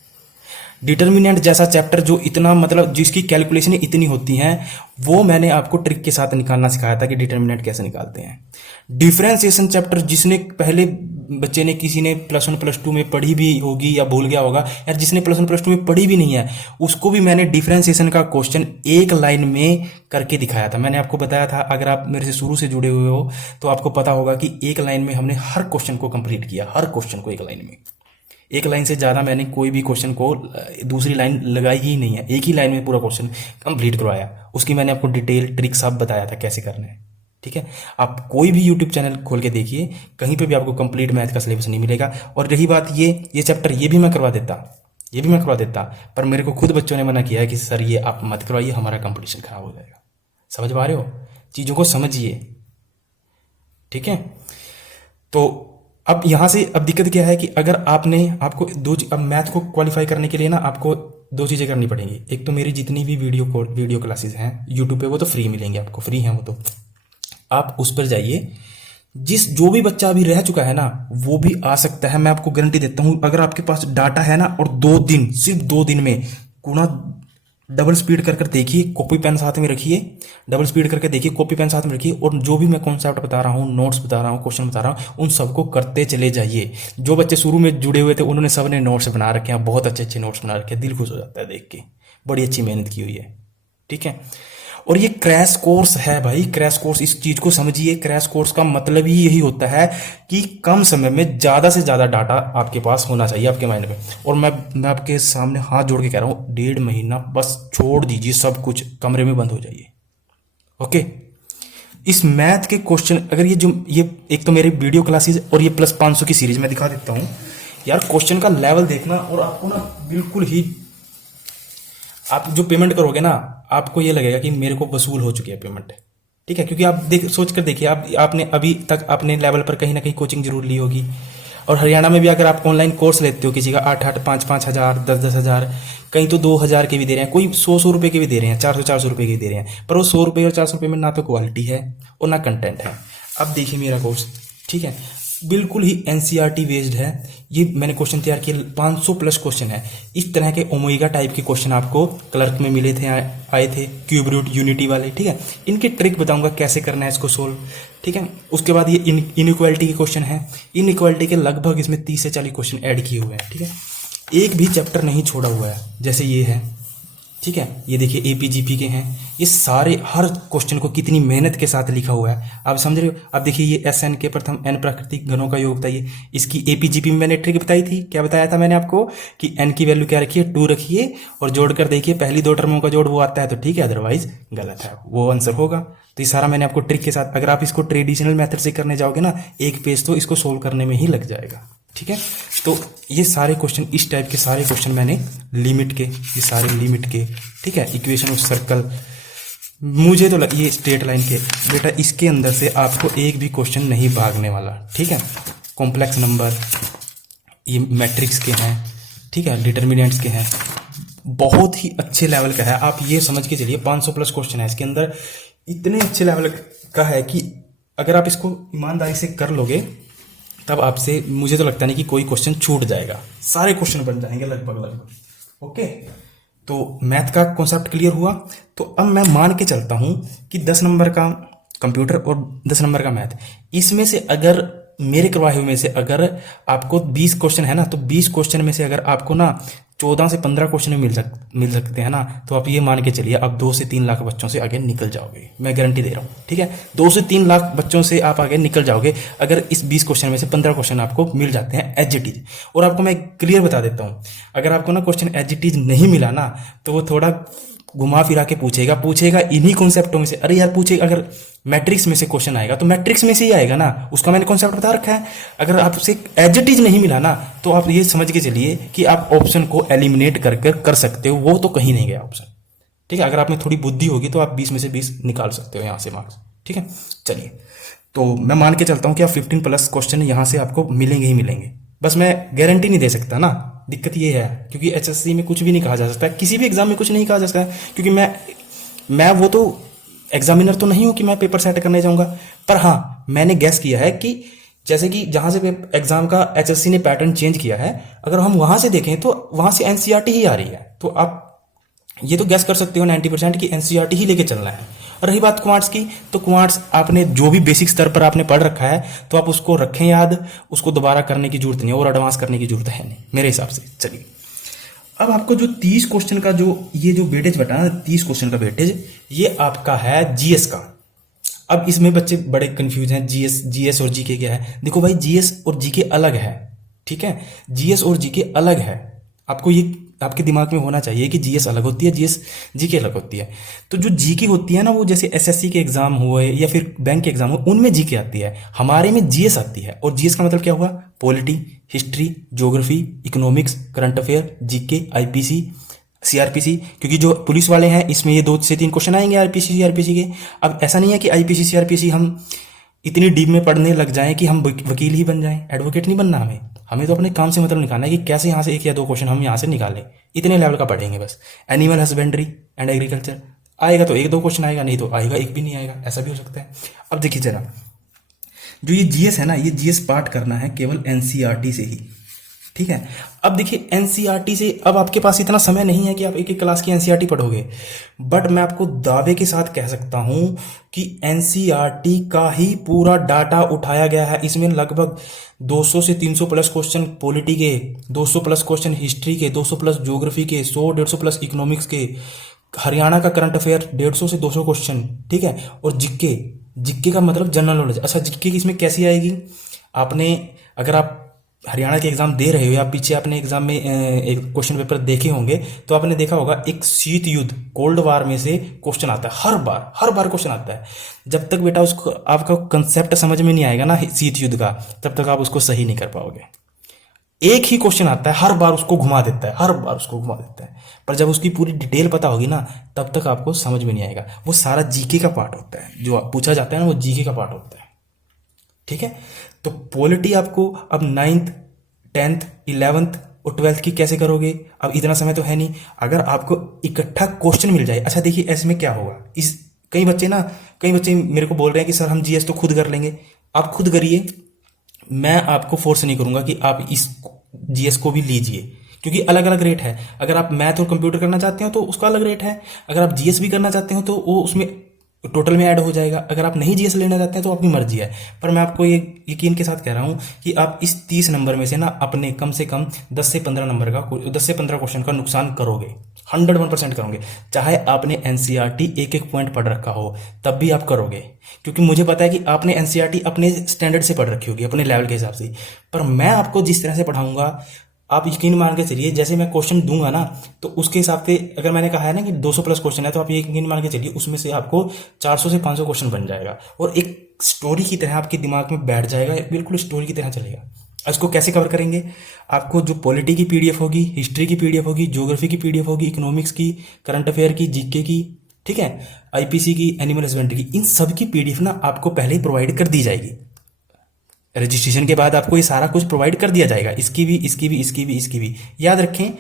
डिटर्मिनेंट जैसा चैप्टर जो इतना मतलब जिसकी कैलकुलेशन इतनी होती हैं, वो मैंने आपको ट्रिक के साथ निकालना सिखाया था कि डिटर्मिनेंट कैसे निकालते हैं। डिफरेंशिएशन चैप्टर जिसने पहले बच्चे ने, किसी ने प्लस वन प्लस टू में पढ़ी भी होगी या भूल गया होगा, यार जिसने प्लस वन प्लस टू में पढ़ी भी नहीं है उसको भी मैंने डिफरेंशिएशन का क्वेश्चन एक लाइन में करके दिखाया था। मैंने आपको बताया था, अगर आप मेरे से शुरू से जुड़े हुए हो तो आपको पता होगा कि एक लाइन में हमने हर क्वेश्चन को कंप्लीट किया, हर क्वेश्चन को एक लाइन में। एक लाइन से ज़्यादा मैंने कोई भी क्वेश्चन को दूसरी लाइन लगाई ही नहीं है, एक ही लाइन में पूरा क्वेश्चन कंप्लीट करवाया। उसकी मैंने आपको डिटेल ट्रिक सब बताया था कैसे करना है, ठीक है। आप कोई भी यूट्यूब चैनल खोल के देखिए, कहीं पे भी आपको कंप्लीट मैथ का सिलेबस नहीं मिलेगा। और रही बात ये चैप्टर ये भी मैं करवा देता, पर मेरे को खुद बच्चों ने मना किया है कि सर ये आप मत करवाइए, हमारा कंपटीशन खराब हो जाएगा। समझ पा रहे हो? चीज़ों को समझिए, ठीक है। तो अब यहाँ से अब दिक्कत क्या है कि अगर आपको अब मैथ को क्वालिफाई करने के लिए ना आपको दो चीज़ें करनी पड़ेंगी। एक तो मेरी जितनी भी वीडियो क्लासेस हैं यूट्यूब पे, वो तो फ्री मिलेंगे आपको, फ्री हैं वो तो, आप उस पर जाइए। जो भी बच्चा अभी रह चुका है ना वो भी आ सकता है, मैं आपको गारंटी देता हूँ। अगर आपके पास डाटा है ना और 2 दिन, सिर्फ 2 दिन में गुणा डबल स्पीड कर देखिए, कॉपी पेन साथ में रखिए, डबल स्पीड करके देखिए, कॉपी पेन साथ में रखिए, और जो भी मैं कॉन्सेप्ट बता रहा हूँ, नोट्स बता रहा हूँ, क्वेश्चन बता रहा हूँ, उन सबको करते चले जाइए। जो बच्चे शुरू में जुड़े हुए थे उन्होंने सबने नोट्स बना रखे हैं, बहुत अच्छे अच्छे नोट्स बना रखे हैं, दिल खुश हो जाता है देख के, बड़ी अच्छी मेहनत की हुई है, ठीक है। और ये क्रैश कोर्स है भाई, क्रैश कोर्स, इस चीज को समझिए। क्रैश कोर्स का मतलब ही यही होता है कि कम समय में ज्यादा से ज्यादा डाटा आपके पास होना चाहिए आपके माइंड में। और मैं आपके सामने हाथ जोड़ के कह रहा हूं, 1.5 महीना बस छोड़ दीजिए, सब कुछ कमरे में बंद हो जाइए, ओके। इस मैथ के क्वेश्चन, अगर ये एक तो मेरी वीडियो क्लासेस और ये प्लस 500 की सीरीज मैं दिखा देता हूं यार, क्वेश्चन का लेवल देखना, और आपको ना बिल्कुल ही, आप जो पेमेंट करोगे ना आपको ये लगेगा कि मेरे को वसूल हो चुकी है पेमेंट, ठीक है। क्योंकि आप सोच कर देखिए, आपने अभी तक अपने लेवल पर कहीं ना कहीं कोचिंग जरूर ली होगी। और हरियाणा में भी अगर आप ऑनलाइन कोर्स लेते हो, किसी का 8-8, 5-5 हज़ार, 10-10 हज़ार, कहीं तो 2,000 के भी दे रहे हैं, कोई 100-100 रुपये के भी दे रहे हैं, 400-400 रुपये के दे रहे हैं, पर वो 100 रुपये और 400 रुपये में ना तो क्वालिटी है और ना कंटेंट है। अब देखिए मेरा कोर्स, ठीक है, बिल्कुल ही एनसीईआरटी बेस्ड है। ये मैंने क्वेश्चन तैयार किए, 500 प्लस क्वेश्चन है। इस तरह के ओमेगा टाइप के क्वेश्चन आपको क्लर्क में मिले थे, आए थे, क्यूब रूट, यूनिटी वाले, ठीक है। इनकी ट्रिक बताऊंगा कैसे करना है इसको सोल्व, ठीक है। उसके बाद ये इनइक्वालिटी के क्वेश्चन है, इनइक्वालिटी के लगभग इसमें 30 से 40 क्वेश्चन ऐड किए हुए हैं, ठीक है। एक भी चैप्टर नहीं छोड़ा हुआ है, जैसे ये है, ठीक है। ये देखिए एपीजीपी के हैं, ये सारे हर क्वेश्चन को कितनी मेहनत के साथ लिखा हुआ है, आप समझ रहे हो। अब देखिए ये एस एन के प्रथम एन प्राकृतिक घनों का योग बताइए, इसकी एपीजीपी में मैंने ट्रिक बताई थी। क्या बताया था मैंने आपको कि एन की वैल्यू क्या रखिए, 2 रखिए, और जोड़कर देखिए पहली 2 टर्मों का जोड़ वो आता है तो ठीक है, अदरवाइज गलत है, वो आंसर होगा। तो ये सारा मैंने आपको ट्रिक के साथ, अगर आप इसको ट्रेडिशनल मेथड से करने जाओगे ना, एक पेज तो इसको सोल्व करने में ही लग जाएगा, ठीक है। तो ये सारे क्वेश्चन, इस टाइप के सारे क्वेश्चन मैंने लिमिट के, ये सारे लिमिट के, ठीक है, इक्वेशन ऑफ सर्कल, मुझे तो ये स्ट्रेट लाइन के, बेटा इसके अंदर से आपको एक भी क्वेश्चन नहीं भागने वाला, ठीक है। कॉम्प्लेक्स नंबर, ये मैट्रिक्स के हैं, ठीक है, डिटर्मिनेंट्स के हैं, बहुत ही अच्छे लेवल का है। आप ये समझ के चलिए 500 प्लस क्वेश्चन है इसके अंदर, इतने अच्छे लेवल का है कि अगर आप इसको ईमानदारी से कर लोगे तब आपसे, मुझे तो लगता नहीं कि कोई क्वेश्चन छूट जाएगा, सारे क्वेश्चन बन जाएंगे लगभग, ओके। तो मैथ का कॉन्सेप्ट क्लियर हुआ। तो अब मैं मान के चलता हूं कि 10 नंबर का कंप्यूटर और 10 नंबर का मैथ, इसमें से अगर मेरे करवाए हुए में से अगर आपको 20 क्वेश्चन है ना, तो 20 क्वेश्चन में से अगर आपको ना 14 से 15 क्वेश्चन में मिल सकते हैं ना, तो आप ये मान के चलिए आप 2 से 3 लाख बच्चों से आगे निकल जाओगे, मैं गारंटी दे रहा हूँ। ठीक है, 2 से 3 लाख बच्चों से आप आगे निकल जाओगे अगर इस 20 क्वेश्चन में से 15 क्वेश्चन आपको मिल जाते हैं एज इट इज। और आपको मैं क्लियर बता देता हूँ, अगर आपको ना क्वेश्चन एज इट इज नहीं मिला ना, तो वो थोड़ा घुमा फिरा के पूछेगा इन्हीं कॉन्सेप्टों में से। अरे यार पूछेगा, अगर मैट्रिक्स में से क्वेश्चन आएगा तो मैट्रिक्स में से ही आएगा ना, उसका मैंने कॉन्सेप्ट बता रखा है। अगर आपसे एज इट इज नहीं मिला ना, तो आप ये समझ के चलिए कि आप ऑप्शन को एलिमिनेट कर सकते हो, वो तो कहीं नहीं गया ऑप्शन। ठीक है, अगर आप में थोड़ी बुद्धि होगी तो आप 20 में से 20 निकाल सकते हो यहाँ से मार्क्स। ठीक है, चलिए, तो मैं मान के चलता हूँ कि आप 15+ क्वेश्चन यहाँ से आपको मिलेंगे ही मिलेंगे। बस मैं गारंटी नहीं दे सकता ना, दिक्कत ये है, क्योंकि एचएससी में कुछ भी नहीं कहा जा सकता, किसी भी एग्जाम में कुछ नहीं कहा जा सकता, क्योंकि मैं वो तो एग्जामिनर तो नहीं हूं कि मैं पेपर सेट करने जाऊंगा। पर हाँ, मैंने गैस किया है कि जैसे कि जहां से एग्जाम का एचएससी ने पैटर्न चेंज किया है, अगर हम वहां से देखें तो वहां से एनसीईआरटी ही आ रही है। तो आप ये तो गैस कर सकते हो 90% की एनसीईआरटी ही लेके चलना है। और रही बात क्वांट्स की, तो क्वांट्स आपने जो भी बेसिक स्तर पर आपने पढ़ रखा है तो आप उसको रखें याद, उसको दोबारा करने की जरूरत नहीं है और एडवांस करने की जरूरत है नहीं मेरे हिसाब से। चलिए, अब आपको जो 30 क्वेश्चन का जो वेटेज बता ना, 30 क्वेश्चन का वेटेज, ये आपका है जीएस का। अब इसमें बच्चे बड़े कंफ्यूज हैं, जीएस और जीके क्या है। देखो भाई, जीएस और जीके अलग है। ठीक है, जीएस और जीके अलग है, आपको ये आपके दिमाग में होना चाहिए कि जीएस अलग होती है, जीके अलग होती है। तो जो जीके होती है ना, वो जैसे एसएससी के एग्जाम हुए या फिर बैंक के एग्जाम हुए, उनमें जीके आती है, हमारे में जीएस आती है। और जीएस का मतलब क्या हुआ? Polity, history, geography, economics, current affair, GK, IPC, CrPC. क्योंकि जो पुलिस वाले हैं इसमें ये 2 से 3 क्वेश्चन आएंगे आईपीसी सीआरपीसी के। अब ऐसा नहीं है कि आईपीसी सीआरपीसी हम इतनी डीप में पढ़ने लग जाएं कि हम वकील ही बन जाएं, एडवोकेट नहीं बनना हमें तो अपने काम से मतलब निकालना है कि कैसे यहाँ से 1 या 2 क्वेश्चन हम यहाँ से निकालें, इतने लेवल का पढ़ेंगे बस। एनिमल हस्बेंड्री एंड एग्रीकल्चर आएगा तो 1-2 क्वेश्चन आएगा, नहीं तो आएगा 1 भी नहीं आएगा, ऐसा भी हो सकता है। अब देखिए जरा, जो ये जीएस है ना, ये जीएस पार्ट करना है केवल एनसीईआरटी से ही। ठीक है, अब देखिए एनसीईआरटी से, अब आपके पास इतना समय नहीं है कि आप एक एक क्लास की एनसीईआरटी पढ़ोगे, बट मैं आपको दावे के साथ कह सकता हूं कि एनसीईआरटी का ही पूरा डाटा उठाया गया है। इसमें लगभग 200 से 300 प्लस क्वेश्चन पॉलिटी के, 200 प्लस क्वेश्चन हिस्ट्री के, 200 प्लस ज्योग्राफी के, 100-150 प्लस इकोनॉमिक्स के, हरियाणा का करंट अफेयर 150 से 200 क्वेश्चन। ठीक है, और जिक्के का मतलब जनरल नॉलेज। अच्छा, जिक्के की इसमें कैसी आएगी? आपने, अगर आप हरियाणा के एग्जाम दे रहे हो या पीछे आपने एग्जाम में एक क्वेश्चन पेपर देखे होंगे, तो आपने देखा होगा एक शीत युद्ध, कोल्ड वार में से क्वेश्चन आता है, हर बार क्वेश्चन आता है। जब तक बेटा उसको आपका कंसेप्ट समझ में नहीं आएगा ना शीत युद्ध का, तब तक आप उसको सही नहीं कर पाओगे। एक ही क्वेश्चन आता है, हर बार उसको घुमा देता है, पर जब उसकी पूरी डिटेल पता होगी ना, तब तक आपको समझ में नहीं आएगा। वो सारा जीके का पार्ट होता है, जो पूछा जाता है ना, वो जीके का पार्ट होता है। ठीक है, तो पॉलिटी आपको अब 9th 10th 11th और 12th की कैसे करोगे? अब इतना समय तो है नहीं, अगर आपको इकट्ठा क्वेश्चन मिल जाए। अच्छा देखिए, ऐसे में क्या होगा, कई बच्चे मेरे को बोल रहे हैं कि सर हम जीएस तो खुद कर लेंगे। आप खुद करिए, मैं आपको फोर्स नहीं करूंगा कि आप इस जीएस को भी लीजिए, क्योंकि अलग अलग रेट है। अगर आप मैथ और कंप्यूटर करना चाहते हो तो उसका अलग रेट है, अगर आप जीएस भी करना चाहते हो तो वो उसमें टोटल में ऐड हो जाएगा। अगर आप नहीं जीएस लेना चाहते हैं तो अपनी मर्जी है, पर मैं आपको ये यकीन के साथ कह रहा हूं कि आप इस 30 नंबर में से ना अपने कम से कम 10 से 15 क्वेश्चन का नुकसान करोगे, 101% करोगे। चाहे आपने एनसीईआरटी एक पॉइंट पढ़ रखा हो, तब भी आप करोगे, क्योंकि मुझे पता है कि आपने एनसीईआरटी अपने स्टैंडर्ड से पढ़ रखी होगी, अपने लेवल के हिसाब से। पर मैं आपको जिस तरह से पढ़ाऊंगा, आप यकीन मान के चलिए, जैसे मैं क्वेश्चन दूंगा ना, तो उसके हिसाब से, अगर मैंने कहा है ना कि 200 प्लस क्वेश्चन है, तो आप यकीन मान के चलिए उसमें से आपको 400 से 500 क्वेश्चन बन जाएगा और एक स्टोरी की तरह आपके दिमाग में बैठ जाएगा, बिल्कुल स्टोरी की तरह चलेगा। इसको कैसे कवर करेंगे? आपको जो पॉलिटी की पीडीएफ होगी, हिस्ट्री की पीडीएफ होगी, ज्योग्राफी की पीडीएफ होगी, इकोनॉमिक्स की, करंट अफेयर की, जीके की, ठीक है, आईपीसी की, एनिमल हस्बेंड्री की, इन सब की पीडीएफ ना आपको पहले ही प्रोवाइड कर दी जाएगी। रजिस्ट्रेशन के बाद आपको ये सारा कुछ प्रोवाइड कर दिया जाएगा, इसकी भी। याद रखें,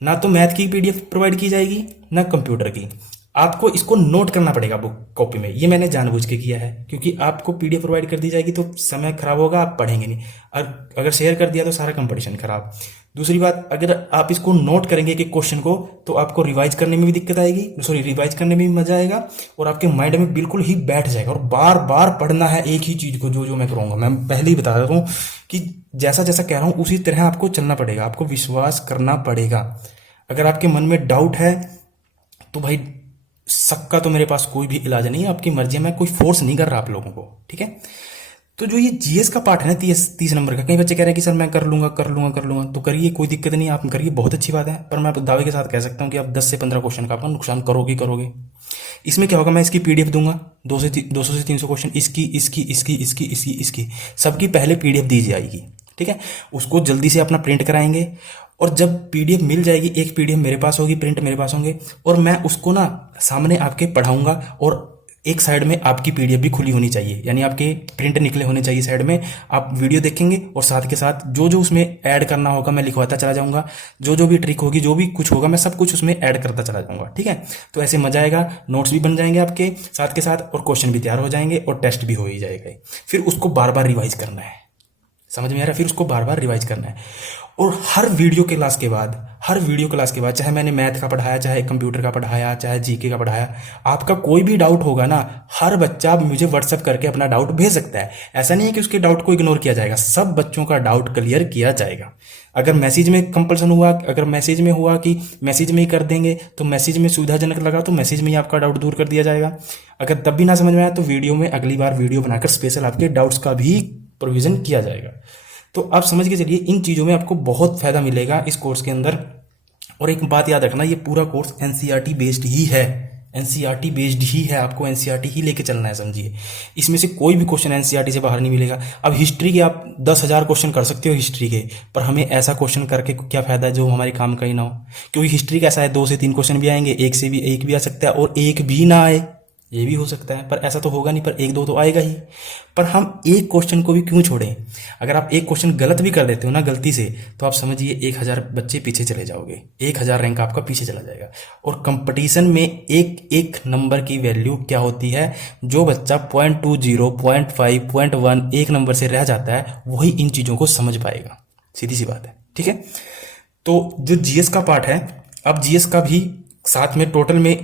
ना तो मैथ की पीडीएफ प्रोवाइड की जाएगी, ना कंप्यूटर की। आपको इसको नोट करना पड़ेगा बुक कॉपी में, ये मैंने जानबूझ के किया है, क्योंकि आपको पीडीएफ प्रोवाइड कर दी जाएगी तो समय खराब होगा, आप पढ़ेंगे नहीं। और अगर शेयर कर दिया तो सारा कंपटीशन खराब। दूसरी बात, अगर आप इसको नोट करेंगे कि क्वेश्चन को, तो आपको रिवाइज करने में भी दिक्कत आएगी, सॉरी रिवाइज करने में भी मजा आएगा, और आपके माइंड में बिल्कुल ही बैठ जाएगा। और बार बार पढ़ना है एक ही चीज को, जो जो मैं करूंगा, मैं पहले ही बता रहा हूँ कि जैसा जैसा कह रहा हूँ उसी तरह आपको चलना पड़ेगा, आपको विश्वास करना पड़ेगा। अगर आपके मन में डाउट है तो भाई शक का तो मेरे पास कोई भी इलाज नहीं है, आपकी मर्जी है, मैं कोई फोर्स नहीं कर रहा आप लोगों को, ठीक है। तो जो ये जीएस का पार्ट है ना 30 नंबर का, कई बच्चे कह रहे हैं कि सर मैं कर लूंगा कर लूंगा कर लूंगा, तो करिए, कोई दिक्कत नहीं, आप करिए, बहुत अच्छी बात है। पर मैं दावे के साथ कह सकता हूँ कि आप 10 से 15 क्वेश्चन का आपका नुकसान करोगे करोगे। इसमें क्या होगा, मैं इसकी पीडीएफ दूंगा, 200 से 300 क्वेश्चन, इसकी इसकी इसकी इसकी इसकी इसकी सबकी पहले पीडीएफ दी जाएगी, ठीक है। उसको जल्दी से अपना प्रिंट कराएंगे, और जब पीडीएफ मिल जाएगी, एक पीडीएफ मेरे पास होगी, प्रिंट मेरे पास होंगे, और मैं उसको ना सामने आपके पढ़ाऊंगा, और एक साइड में आपकी पीडीएफ भी खुली होनी चाहिए, यानी आपके प्रिंट निकले होने चाहिए साइड में। आप वीडियो देखेंगे और साथ के साथ जो जो उसमें ऐड करना होगा मैं लिखवाता चला जाऊंगा, जो जो भी ट्रिक होगी, जो भी कुछ होगा, मैं सब कुछ उसमें ऐड करता चला जाऊंगा, ठीक है। तो ऐसे मजा आएगा, नोट्स भी बन जाएंगे आपके साथ के साथ, और क्वेश्चन भी तैयार हो जाएंगे, और टेस्ट भी हो ही जाएगा। फिर उसको बार बार रिवाइज करना है, समझ में आ रहा है, फिर उसको बार बार रिवाइज करना है। और हर वीडियो क्लास के बाद, चाहे मैंने मैथ का पढ़ाया, चाहे कंप्यूटर का पढ़ाया, चाहे जीके का पढ़ाया, आपका कोई भी डाउट होगा ना, हर बच्चा मुझे व्हाट्सएप करके अपना डाउट भेज सकता है। ऐसा नहीं है कि उसके डाउट को इग्नोर किया जाएगा, सब बच्चों का डाउट क्लियर किया जाएगा। अगर मैसेज में कंपल्सन हुआ, अगर मैसेज में हुआ कि मैसेज में ही कर देंगे, तो मैसेज में सुविधाजनक लगा तो मैसेज में ही आपका डाउट दूर कर दिया जाएगा। अगर तब भी ना समझ में आया तो वीडियो में अगली बार वीडियो बनाकर स्पेशल आपके डाउट्स का भी प्रोविजन किया जाएगा। तो आप समझ के चलिए, इन चीज़ों में आपको बहुत फायदा मिलेगा इस कोर्स के अंदर। और एक बात याद रखना, ये पूरा कोर्स एनसीईआरटी बेस्ड ही है, एनसीईआरटी बेस्ड ही है, आपको एनसीईआरटी ही लेके चलना है, समझिए। इसमें से कोई भी क्वेश्चन एनसीईआरटी से बाहर नहीं मिलेगा। अब हिस्ट्री के आप 10,000 क्वेश्चन कर सकते हो हिस्ट्री के, पर हमें ऐसा क्वेश्चन करके क्या फायदा है जो हमारे काम का ही ना हो, क्योंकि हिस्ट्री कैसा है, 2 से 3 क्वेश्चन भी आएंगे, एक भी आ सकता है, और एक भी ना आए, ये भी हो सकता है, पर ऐसा तो होगा नहीं, पर 1-2 तो आएगा ही। पर हम एक क्वेश्चन को भी क्यों छोड़ें? अगर आप एक क्वेश्चन गलत भी कर देते हो ना गलती से, तो आप समझिए 1000 बच्चे पीछे चले जाओगे, 1000 रैंक आपका पीछे चला जाएगा। और कंपटीशन में एक एक नंबर की वैल्यू क्या होती है, जो बच्चा 0.20, 0.5, 0.1 एक नंबर से रह जाता है, वही इन चीज़ों को समझ पाएगा, सीधी सी बात है, ठीक है। तो जो जीएस का पार्ट है, अब जीएस का भी साथ में टोटल में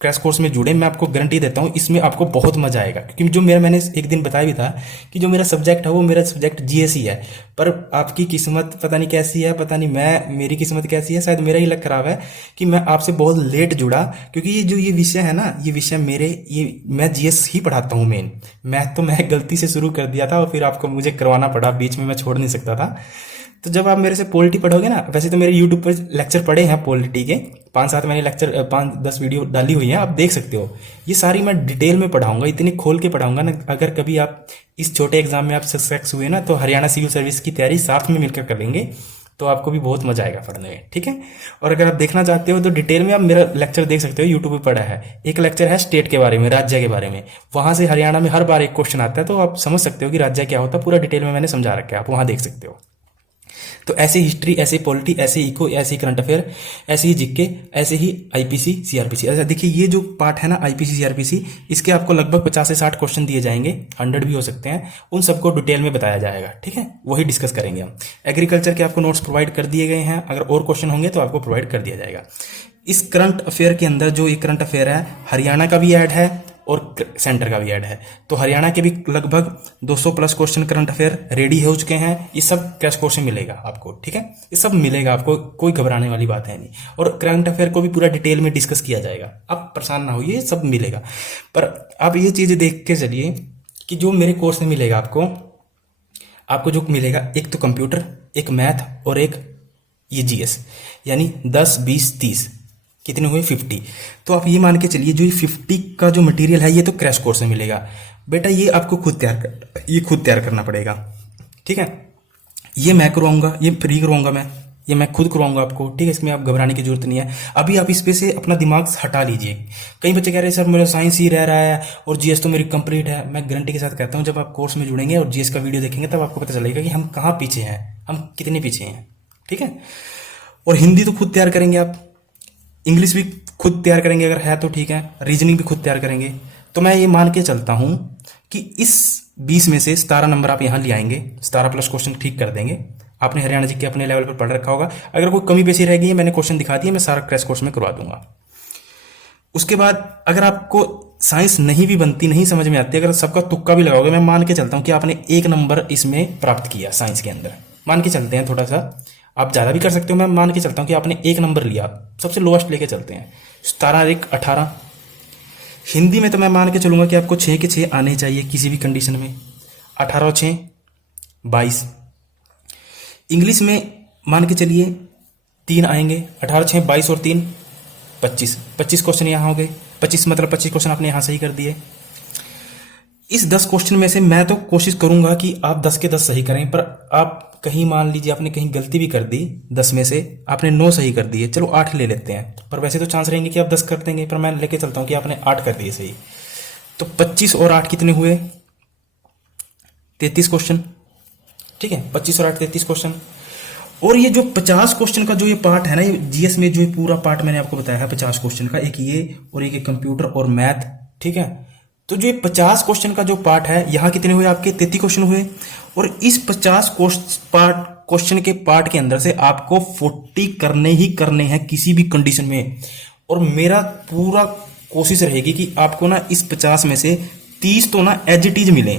क्रैश कोर्स में जुड़े, मैं आपको गारंटी देता हूँ इसमें आपको बहुत मजा आएगा। क्योंकि जो मैंने एक दिन बताया भी था कि जो मेरा सब्जेक्ट है वो मेरा सब्जेक्ट जीएस ही है, पर आपकी किस्मत पता नहीं कैसी है, पता नहीं मेरी किस्मत कैसी है, शायद मेरा ही लक खराब है कि मैं आपसे बहुत लेट जुड़ा। क्योंकि ये विषय है ना, ये विषय मैं जीएस ही पढ़ाता हूँ मेन। मैथ तो मैं गलती से शुरू कर दिया था और फिर आपको मुझे करवाना पड़ा, बीच में मैं छोड़ नहीं सकता था। तो जब आप मेरे से पॉलिटी पढ़ोगे ना, वैसे तो मेरे यूट्यूब पर लेक्चर पड़े हैं पॉलिटी के, 5-7 मैंने लेक्चर 5-10 वीडियो डाली हुई है, आप देख सकते हो। ये सारी मैं डिटेल में पढ़ाऊंगा, इतनी खोल के पढ़ाऊंगा ना। अगर कभी आप इस छोटे एग्जाम में आप सक्सेस हुए ना, तो हरियाणा सिविल सर्विस की तैयारी साथ में मिलकर कर लेंगे, तो आपको भी बहुत मजा आएगा पढ़ने में, ठीक है। और अगर आप देखना चाहते हो तो डिटेल में आप मेरा लेक्चर देख सकते हो, यूट्यूब पे पड़ा है। एक लेक्चर है स्टेट के बारे में, राज्य के बारे में, वहां से हरियाणा में हर बार एक क्वेश्चन आता है, तो आप समझ सकते हो कि राज्य क्या होता है, पूरा डिटेल में मैंने समझा रखा है, आप वहां देख सकते हो। तो ऐसे हिस्ट्री, ऐसे पॉलिटी, ऐसे इको, ऐसे ही करंट अफेयर, ऐसे ही जीके, ऐसे ही आईपीसी सीआरपीसी। अच्छा देखिए, ये जो पार्ट है ना आईपीसी सीआरपीसी, इसके आपको लगभग 50 से 60 क्वेश्चन दिए जाएंगे, 100 भी हो सकते हैं। उन सबको डिटेल में बताया जाएगा, ठीक है, वही डिस्कस करेंगे हम। एग्रीकल्चर के आपको नोट्स प्रोवाइड कर दिए गए हैं, अगर और क्वेश्चन होंगे तो आपको प्रोवाइड कर दिया जाएगा। इस करंट अफेयर के अंदर जो एक करंट अफेयर है, हरियाणा का भी ऐड है और सेंटर का भी ऐड है। तो हरियाणा के भी लगभग 200 plus question current affair ready हो चुके हैं। ये सब क्रैश कोर्स में मिलेगा आपको, ठीक है, ये सब मिलेगा आपको, कोई घबराने वाली बात है नहीं। और करंट अफेयर को भी पूरा डिटेल में डिस्कस किया जाएगा, आप परेशान ना होइए, सब मिलेगा। पर आप ये चीज़ देख के चलिए कि जो मेरे कोर्स में मिलेगा आपको जो मिलेगा, एक तो कंप्यूटर, एक मैथ और एक ये जीएस, यानी 10, 20, 30 कितने हुए 50। तो आप ये मान के चलिए जो ये 50 का जो मटेरियल है ये तो क्रैश कोर्स में मिलेगा बेटा, ये आपको खुद तैयार करना पड़ेगा, ठीक है। ये मैं करवाऊंगा, ये फ्री करवाऊंगा ये मैं खुद करवाऊंगा आपको, ठीक है। इसमें आप घबराने की जरूरत नहीं है। अभी आप इस पे से अपना दिमाग हटा लीजिए। कई बच्चे कह रहे हैं सर मेरा साइंस ही रह रहा है और जीएस तो मेरी कंप्लीट है। मैं गारंटी के साथ कहता हूँ, जब आप कोर्स में जुड़ेंगे और जीएस का वीडियो देखेंगे तब आपको पता चलेगा कि हम कहाँ पीछे हैं, हम कितने पीछे हैं, ठीक है। और हिंदी तो खुद तैयार करेंगे आप, इंग्लिश भी खुद तैयार करेंगे अगर है तो, ठीक है, रीजनिंग भी खुद तैयार करेंगे। तो मैं ये मान के चलता हूं कि इस 20 में से 17 नंबर आप यहां ले आएंगे, 17 प्लस क्वेश्चन ठीक कर देंगे, आपने हरियाणा जी के अपने लेवल पर पढ़ रखा होगा। अगर कोई कमी पेशी रह गई है, मैंने क्वेश्चन दिखा दिया, मैं सारा क्रैश कोर्स में करवा दूंगा। उसके बाद अगर आपको साइंस नहीं भी बनती, नहीं समझ में आती, अगर सबका तुक्का भी लगाओगे, मैं मान के चलता हूं कि आपने 1 नंबर इसमें प्राप्त किया साइंस के अंदर, मान के चलते हैं, थोड़ा सा आप ज़्यादा भी कर सकते हो, मैं मान के चलता हूं कि आपने 1 नंबर लिया, सबसे लोएस्ट लेके चलते हैं, 17 1 18। हिंदी में तो मैं मान के चलूंगा कि आपको 6 के 6 आने ही चाहिए किसी भी कंडीशन में, 18 और 6 22। इंग्लिश में मान के चलिए 3 आएंगे, 18 6 22 और 3 25। 25 क्वेश्चन यहाँ हो गए, 25 मतलब 25 क्वेश्चन आपने यहाँ सही कर दिए। इस 10 क्वेश्चन में से मैं तो कोशिश करूंगा कि आप 10 के 10 सही करें, पर आप कहीं मान लीजिए आपने कहीं गलती भी कर दी, 10 में से आपने 9 सही कर दिए, चलो 8 ले लेते हैं, पर वैसे तो चांस रहेंगे कि आप 10 कर देंगे, पर मैं लेके चलता हूं कि आपने 8 कर दिए सही। तो 25 और 8 कितने हुए? 33 क्वेश्चन, ठीक है, 25 और 8 33 क्वेश्चन। और ये जो 50 क्वेश्चन का जो ये पार्ट है ना, ये जीएस में जो ये पूरा पार्ट मैंने आपको बताया है 50 क्वेश्चन का, एक ये और एक कंप्यूटर और मैथ, ठीक है। तो जो ये 50 क्वेश्चन का जो पार्ट है, यहाँ कितने हुए आपके? 33 क्वेश्चन हुए। और इस 50 क्वेश्चन के पार्ट के अंदर से आपको 40 करने ही करने हैं किसी भी कंडीशन में। और मेरा पूरा कोशिश रहेगी कि आपको ना इस 50 में से 30 तो ना एज इट इज मिले,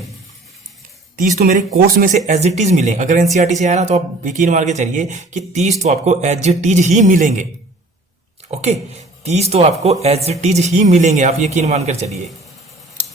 30 तो मेरे कोर्स में से एज इट इज मिले। अगर एनसीईआरटी से आया ना तो आप यकीन मार के चलिए कि 30 तो आपको एज इट इज ही मिलेंगे। ओके, 30 तो आपको एज इट इज ही मिलेंगे, आप यकीन मानकर चलिए,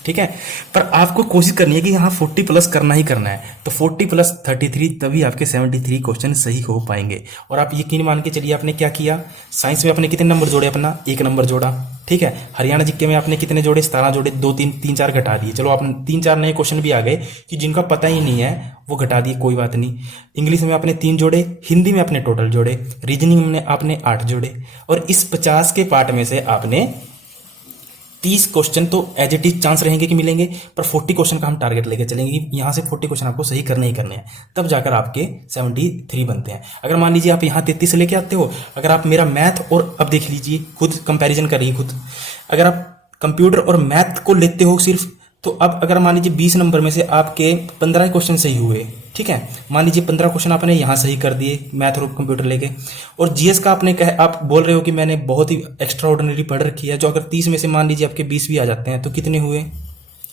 ठीक है। पर आपको कोशिश करनी है कि यहाँ 40 प्लस करना ही करना है। तो 40 प्लस 33, तभी आपके 73 क्वेश्चन सही हो पाएंगे। और आप यकीन मान के चलिए आपने क्या किया, साइंस में आपने कितने नंबर जोड़े? अपना 1 नंबर जोड़ा, ठीक है। हरियाणा जीके में आपने कितने जोड़े? 17 जोड़े, 2 3 4 घटा दिए। चलो आपने 3 4 नए क्वेश्चन भी आ गए कि जिनका पता ही नहीं है, वो घटा दिए, कोई बात नहीं। इंग्लिश में आपने 3 जोड़े, हिंदी में आपने टोटल जोड़े, रीजनिंग में आपने 8 जोड़े। और इस 50 के पार्ट में से आपने 30 क्वेश्चन तो एज इट इज चांस रहेंगे कि मिलेंगे, पर 40 क्वेश्चन का हम टारगेट लेके चलेंगे। यहाँ से 40 क्वेश्चन आपको सही करने ही करने हैं, तब जाकर आपके 73 बनते हैं। अगर मान लीजिए आप यहाँ 33 से लेके आते हो, अगर आप मेरा मैथ और अब देख लीजिए, खुद कंपैरिजन करिए खुद, अगर आप कंप्यूटर और मैथ को लेते हो सिर्फ, तो अब अगर मान लीजिए 20 नंबर में से आपके 15 क्वेश्चन सही हुए, ठीक है, मान लीजिए 15 क्वेश्चन आपने यहाँ सही कर दिए मैथ और कंप्यूटर लेके, और जीएस का आपने आप बोल रहे हो कि मैंने बहुत ही एक्स्ट्रा ऑर्डिनरी पढ़ रखी है, जो अगर 30 में से मान लीजिए आपके 20 भी आ जाते हैं तो कितने हुए?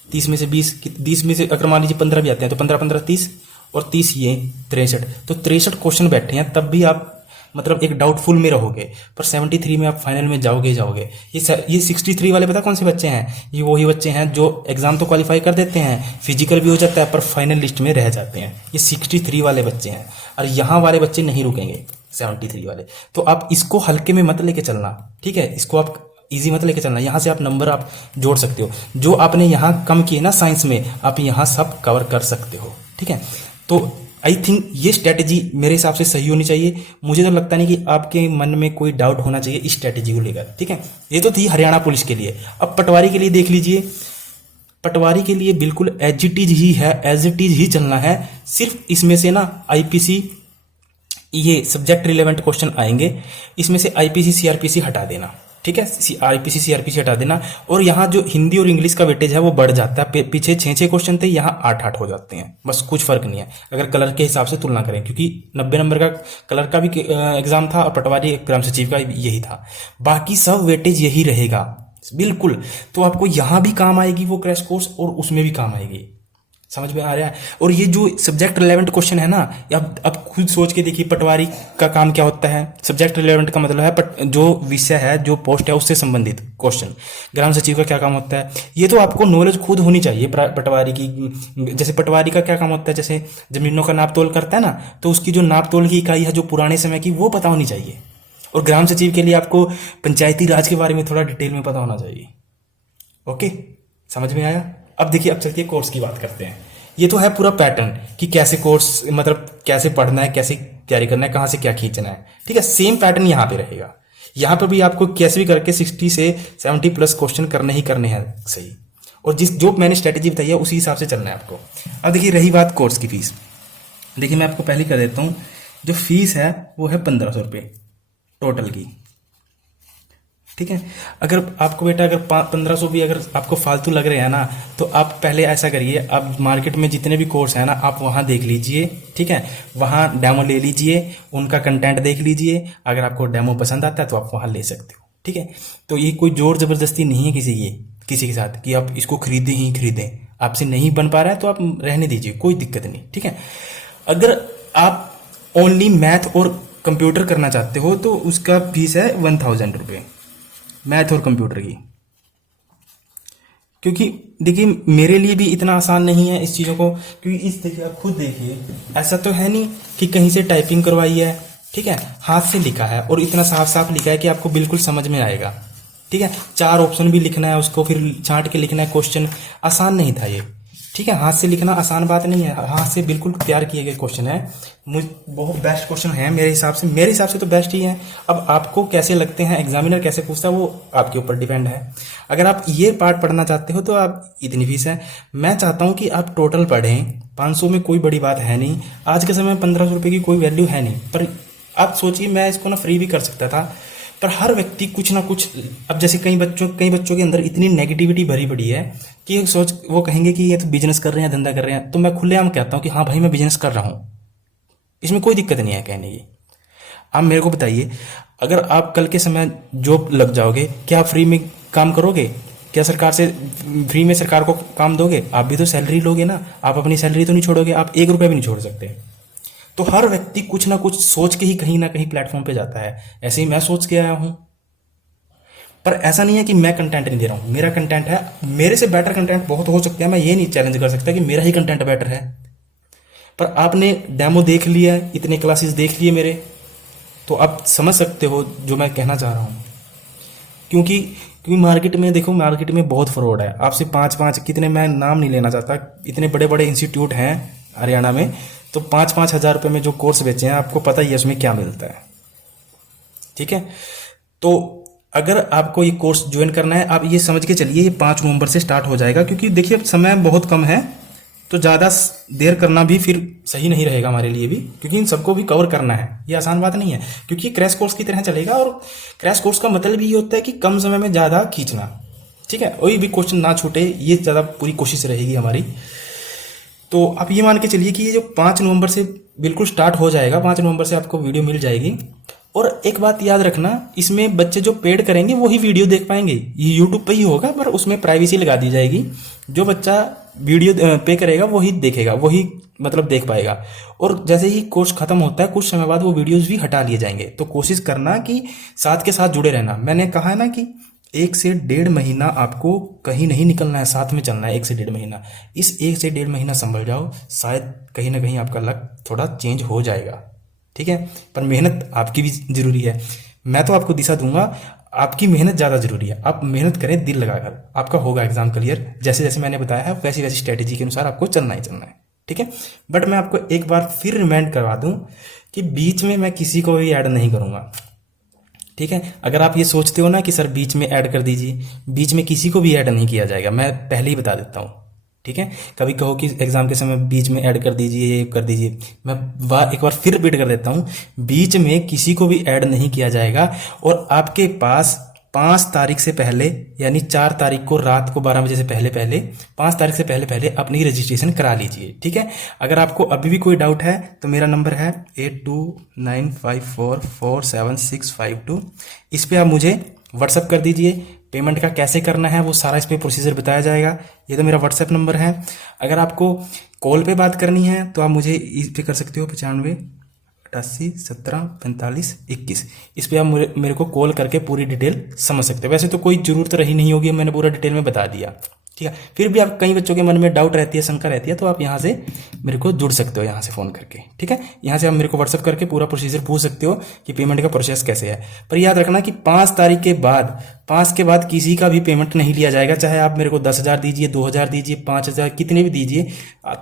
30 में से 20 में से अगर मान लीजिए 15 भी आते हैं तो 15 15 30 और 30 ये 63, तो 63 क्वेश्चन बैठे हैं, तब भी आप मतलब एक डाउटफुल में रहोगे, पर 73 में आप फाइनल में जाओगे। ये 63 वाले पता कौन से बच्चे हैं? ये वही बच्चे हैं जो एग्जाम तो क्वालिफाई कर देते हैं, फिजिकल भी हो जाता है, पर फाइनल लिस्ट में रह जाते हैं। ये 63 वाले बच्चे हैं, और यहाँ वाले बच्चे नहीं रुकेंगे 73 वाले। तो आप इसको हल्के में मत लेके चलना, ठीक है, इसको आप इजी मत लेके चलना। यहाँ से आप नंबर आप जोड़ सकते हो, जो आपने यहाँ कम किए ना साइंस में, आप यहाँ सब कवर कर सकते हो, ठीक है। तो आई थिंक ये स्ट्रैटेजी मेरे हिसाब से सही होनी चाहिए। मुझे तो लगता नहीं कि आपके मन में कोई डाउट होना चाहिए इस स्ट्रैटेजी को लेकर, ठीक है। ये तो थी हरियाणा पुलिस के लिए। अब पटवारी के लिए देख लीजिए, पटवारी के लिए बिल्कुल एज इट इज ही है, एज इट इज ही चलना है। सिर्फ इसमें से ना आईपीसी, ये सब्जेक्ट रिलेवेंट क्वेश्चन आएंगे, इसमें से आईपीसी सीआरपीसी हटा देना, ठीक है, आईपीसी सीआरपीसी हटा देना। और यहाँ जो हिंदी और इंग्लिश का वेटेज है वो बढ़ जाता है, पीछे 6 क्वेश्चन थे, यहाँ 8 हो जाते हैं, बस कुछ फर्क नहीं है अगर कलर के हिसाब से तुलना करें, क्योंकि 90 नंबर का कलर का भी एग्जाम था और पटवारी ग्राम सचिव का यही था, बाकी सब वेटेज यही रहेगा बिल्कुल। तो आपको यहाँ भी काम आएगी वो क्रैश कोर्स, और उसमें भी काम आएगी, समझ में आ रहा है। और ये जो सब्जेक्ट रिलेवेंट क्वेश्चन है ना, अब खुद सोच के देखिए पटवारी का काम क्या होता है। सब्जेक्ट रिलेवेंट का मतलब है जो विषय है, जो पोस्ट है, उससे संबंधित क्वेश्चन। ग्राम सचिव का क्या काम होता है, ये तो आपको नॉलेज खुद होनी चाहिए पटवारी की। जैसे पटवारी का क्या काम होता है, जैसे जमीनों का नाप तोल करता है ना, तो उसकी जो नाप तोल की इकाई है जो पुराने समय की, वो पता होनी चाहिए। और ग्राम सचिव के लिए आपको पंचायती राज के बारे में थोड़ा डिटेल में पता होना चाहिए। ओके, समझ में आया। अब देखिए, अब चलते कोर्स की बात करते हैं। ये तो है पूरा पैटर्न कि कैसे कोर्स, मतलब कैसे पढ़ना है, कैसे तैयारी करना है, कहाँ से क्या खींचना है, ठीक है। सेम पैटर्न यहाँ पे रहेगा। यहाँ पर भी आपको कैसे भी करके 60 से 70 प्लस क्वेश्चन करने ही करने हैं सही, और जो मैंने स्ट्रेटेजी बताई है उसी हिसाब से चलना है आपको। अब देखिए रही बात कोर्स की फीस, देखिए मैं आपको पहले कर देता हूँ। जो फीस है वो है 1500 रुपये टोटल की, ठीक है। अगर आपको बेटा अगर 1500 भी अगर आपको फालतू लग रहे हैं ना, तो आप पहले ऐसा करिए, आप मार्केट में जितने भी कोर्स हैं ना आप वहाँ देख लीजिए, ठीक है। वहाँ डेमो ले लीजिए, उनका कंटेंट देख लीजिए, अगर आपको डेमो पसंद आता है तो आप वहाँ ले सकते हो, ठीक है। तो ये कोई जोर ज़बरदस्ती नहीं है किसी के साथ कि आप इसको खरीदें ही खरीदें। आपसे नहीं बन पा रहा है तो आप रहने दीजिए, कोई दिक्कत नहीं, ठीक है। अगर आप ओनली मैथ और कंप्यूटर करना चाहते हो तो उसका फीस है 1000 रुपये, मैथ और कंप्यूटर की। क्योंकि देखिए मेरे लिए भी इतना आसान नहीं है इस चीज़ों को, क्योंकि इस देखिए आप खुद देखिए, ऐसा तो है नहीं कि कहीं से टाइपिंग करवाई है, ठीक है। हाथ से लिखा है और इतना साफ साफ लिखा है कि आपको बिल्कुल समझ में आएगा, ठीक है। 4 ऑप्शन भी लिखना है, उसको फिर छांट के लिखना है क्वेश्चन, आसान नहीं था ये, ठीक है। हाथ से लिखना आसान बात नहीं है, हाथ से बिल्कुल तैयार किए गए क्वेश्चन है, बहुत बेस्ट क्वेश्चन है मेरे हिसाब से तो बेस्ट ही है। अब आपको कैसे लगते हैं, एग्जामिनर कैसे पूछता है, वो आपके ऊपर डिपेंड है। अगर आप ये पार्ट पढ़ना चाहते हो तो आप इतनी फीस है। मैं चाहता हूँ कि आप टोटल पढ़ें, 500 में कोई बड़ी बात है नहीं, आज के समय में 1500 रुपये की कोई वैल्यू है नहीं। पर आप सोचिए, मैं इसको ना फ्री भी कर सकता था, पर हर व्यक्ति कुछ ना कुछ, अब जैसे कई बच्चों के अंदर इतनी नेगेटिविटी भरी पड़ी है कि वो कहेंगे कि ये तो बिजनेस कर रहे हैं, धंधा कर रहे हैं। तो मैं खुलेआम कहता हूँ कि हाँ भाई मैं बिजनेस कर रहा हूँ, इसमें कोई दिक्कत नहीं है कहने की। आप मेरे को बताइए, अगर आप कल के समय जॉब लग जाओगे, क्या आप फ्री में काम करोगे? क्या सरकार से फ्री में सरकार को काम दोगे? आप भी तो सैलरी लोगे ना, आप अपनी सैलरी तो नहीं छोड़ोगे, आप 1 रुपया भी नहीं छोड़ सकते। तो हर व्यक्ति कुछ ना कुछ सोच के ही कहीं ना कहीं प्लेटफॉर्म पे जाता है। ऐसे ही मैं सोच के आया हूं, पर ऐसा नहीं है कि मैं कंटेंट नहीं दे रहा हूं, मेरा कंटेंट है, मेरे से बेटर कंटेंट बहुत हो सकते हैं, मैं ये नहीं चैलेंज कर सकता कि मेरा ही कंटेंट बेटर है। पर आपने डेमो देख लिया, इतने क्लासेस देख लिए मेरे, तो आप समझ सकते हो जो मैं कहना चाह रहा हूं। क्योंकि मार्केट में देखो, मार्केट में बहुत फ्रॉड है। आपसे पाँच कितने, मैं नाम नहीं लेना चाहता, इतने बड़े बड़े इंस्टीट्यूट हैं हरियाणा में, तो 5,000 रुपये में जो कोर्स बेचे हैं, आपको पता ही है उसमें क्या मिलता है, ठीक है। तो अगर आपको ये कोर्स ज्वाइन करना है, आप ये समझ के चलिए ये 5 नवंबर से स्टार्ट हो जाएगा, क्योंकि देखिए समय बहुत कम है, तो ज़्यादा देर करना भी फिर सही नहीं रहेगा हमारे लिए भी, क्योंकि इन सबको भी कवर करना है, ये आसान बात नहीं है। क्योंकि क्रैश कोर्स की तरह चलेगा, और क्रैश कोर्स का मतलब ये होता है कि कम समय में ज़्यादा खींचना, ठीक है। कोई भी क्वेश्चन ना छूटे, ये ज़्यादा पूरी कोशिश रहेगी हमारी। तो आप ये मान के चलिए कि ये जो 5 नवंबर से बिल्कुल स्टार्ट हो जाएगा, 5 नवंबर से आपको वीडियो मिल जाएगी। और एक बात याद रखना, इसमें बच्चे जो पेड करेंगे वही वीडियो देख पाएंगे, ये यूट्यूब पे ही होगा, पर उसमें प्राइवेसी लगा दी जाएगी। जो बच्चा वीडियो पे करेगा वही देखेगा, वही मतलब देख पाएगा। और जैसे ही कोर्स खत्म होता है, कुछ समय बाद वो वीडियोस भी हटा लिए जाएंगे। तो कोशिश करना कि साथ के साथ जुड़े रहना। मैंने कहा है ना कि 1 से 1.5 महीना आपको कहीं नहीं निकलना है, साथ में चलना है 1 से 1.5 महीना। इस 1 से 1.5 महीना संभल जाओ, शायद कहीं ना कहीं आपका लक थोड़ा चेंज हो जाएगा, ठीक है। पर मेहनत आपकी भी जरूरी है, मैं तो आपको दिशा दूंगा, आपकी मेहनत ज़्यादा जरूरी है। आप मेहनत करें दिल लगाकर, आपका होगा एग्जाम क्लियर। जैसे जैसे मैंने बताया है वैसी वैसी स्ट्रेटेजी के अनुसार आपको चलना ही चलना है, ठीक है। बट मैं आपको एक बार फिर रिमाइंड करवा दूं कि बीच में मैं किसी को भी ऐड नहीं करूंगा, ठीक है। अगर आप ये सोचते हो ना कि सर बीच में ऐड कर दीजिए, बीच में किसी को भी ऐड नहीं किया जाएगा, मैं पहले ही बता देता हूँ, ठीक है। कभी कहो कि एग्जाम के समय बीच में ऐड कर दीजिए, ये कर दीजिए, मैं एक बार फिर रिपीट कर देता हूँ, बीच में किसी को भी ऐड नहीं किया जाएगा। और आपके पास 5 तारीख से पहले, यानी 4 तारीख को रात को 12 बजे से पहले 5 तारीख से पहले अपनी रजिस्ट्रेशन करा लीजिए, ठीक है। अगर आपको अभी भी कोई डाउट है तो मेरा नंबर है 8295447652, इस पे आप मुझे व्हाट्सअप कर दीजिए। पेमेंट का कैसे करना है वो सारा इस पे प्रोसीजर बताया जाएगा। ये तो मेरा व्हाट्सएप नंबर है। अगर आपको कॉल पे बात करनी है तो आप मुझे इस पे कर सकते हो, 9588174521। इस पे आप मेरे को कॉल करके पूरी डिटेल समझ सकते हो। वैसे तो कोई जरूरत रही नहीं होगी, मैंने पूरा डिटेल में बता दिया, ठीक है। फिर भी आप कई बच्चों के मन में डाउट रहती है, शंका रहती है, तो आप यहाँ से मेरे को जुड़ सकते हो, यहाँ से फ़ोन करके, ठीक है। यहाँ से आप मेरे को व्हाट्सअप करके पूरा प्रोसीजर पूछ सकते हो कि पेमेंट का प्रोसेस कैसे है। पर याद रखना कि 5 तारीख के बाद, 5 के बाद किसी का भी पेमेंट नहीं लिया जाएगा, चाहे आप मेरे को 10,000 दीजिए, 2,000 दीजिए, 5,000, कितने भी दीजिए,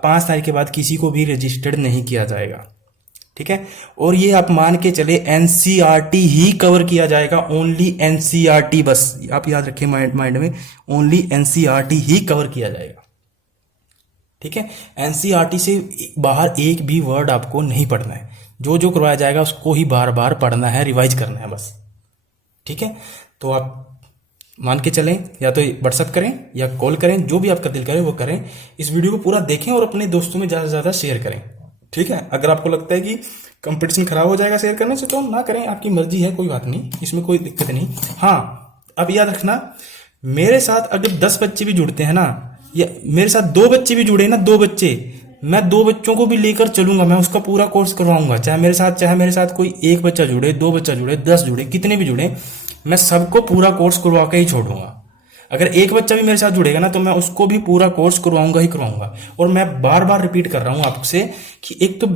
5 तारीख के बाद किसी को भी रजिस्टर्ड नहीं किया जाएगा, ठीक है। और ये आप मान के चले एनसीईआरटी ही कवर किया जाएगा, ओनली एनसीईआरटी, बस आप याद रखें माइंड में, ओनली एनसीईआरटी ही कवर किया जाएगा, ठीक है। एनसीईआरटी से बाहर एक भी वर्ड आपको नहीं पढ़ना है, जो जो करवाया जाएगा उसको ही बार बार पढ़ना है, रिवाइज करना है बस, ठीक है। तो आप मान के चलें, या तो व्हाट्सअप करें या कॉल करें, जो भी आपका दिल करे वो करें। इस वीडियो को पूरा देखें और अपने दोस्तों में ज़्यादा से ज़्यादा शेयर करें, ठीक है। अगर आपको लगता है कि कंपटीशन खराब हो जाएगा शेयर करने से तो ना करें, आपकी मर्जी है, कोई बात नहीं, इसमें कोई दिक्कत नहीं। हाँ, अब याद रखना, मेरे साथ अगर 10 बच्चे भी जुड़ते हैं ना, या मेरे साथ 2 बच्चे भी जुड़े ना, 2 बच्चे, मैं 2 बच्चों को भी लेकर चलूंगा, मैं उसका पूरा कोर्स करवाऊंगा। चाहे मेरे साथ कोई 1 बच्चा जुड़े, 2 बच्चा जुड़े, 10 जुड़े, कितने भी जुड़े, मैं सबको पूरा कोर्स करवा के ही छोड़ूंगा। अगर 1 बच्चा भी मेरे साथ जुड़ेगा ना तो मैं उसको भी पूरा कोर्स करवाऊंगा ही करवाऊंगा। और मैं बार बार रिपीट कर रहा हूं आपसे कि एक तो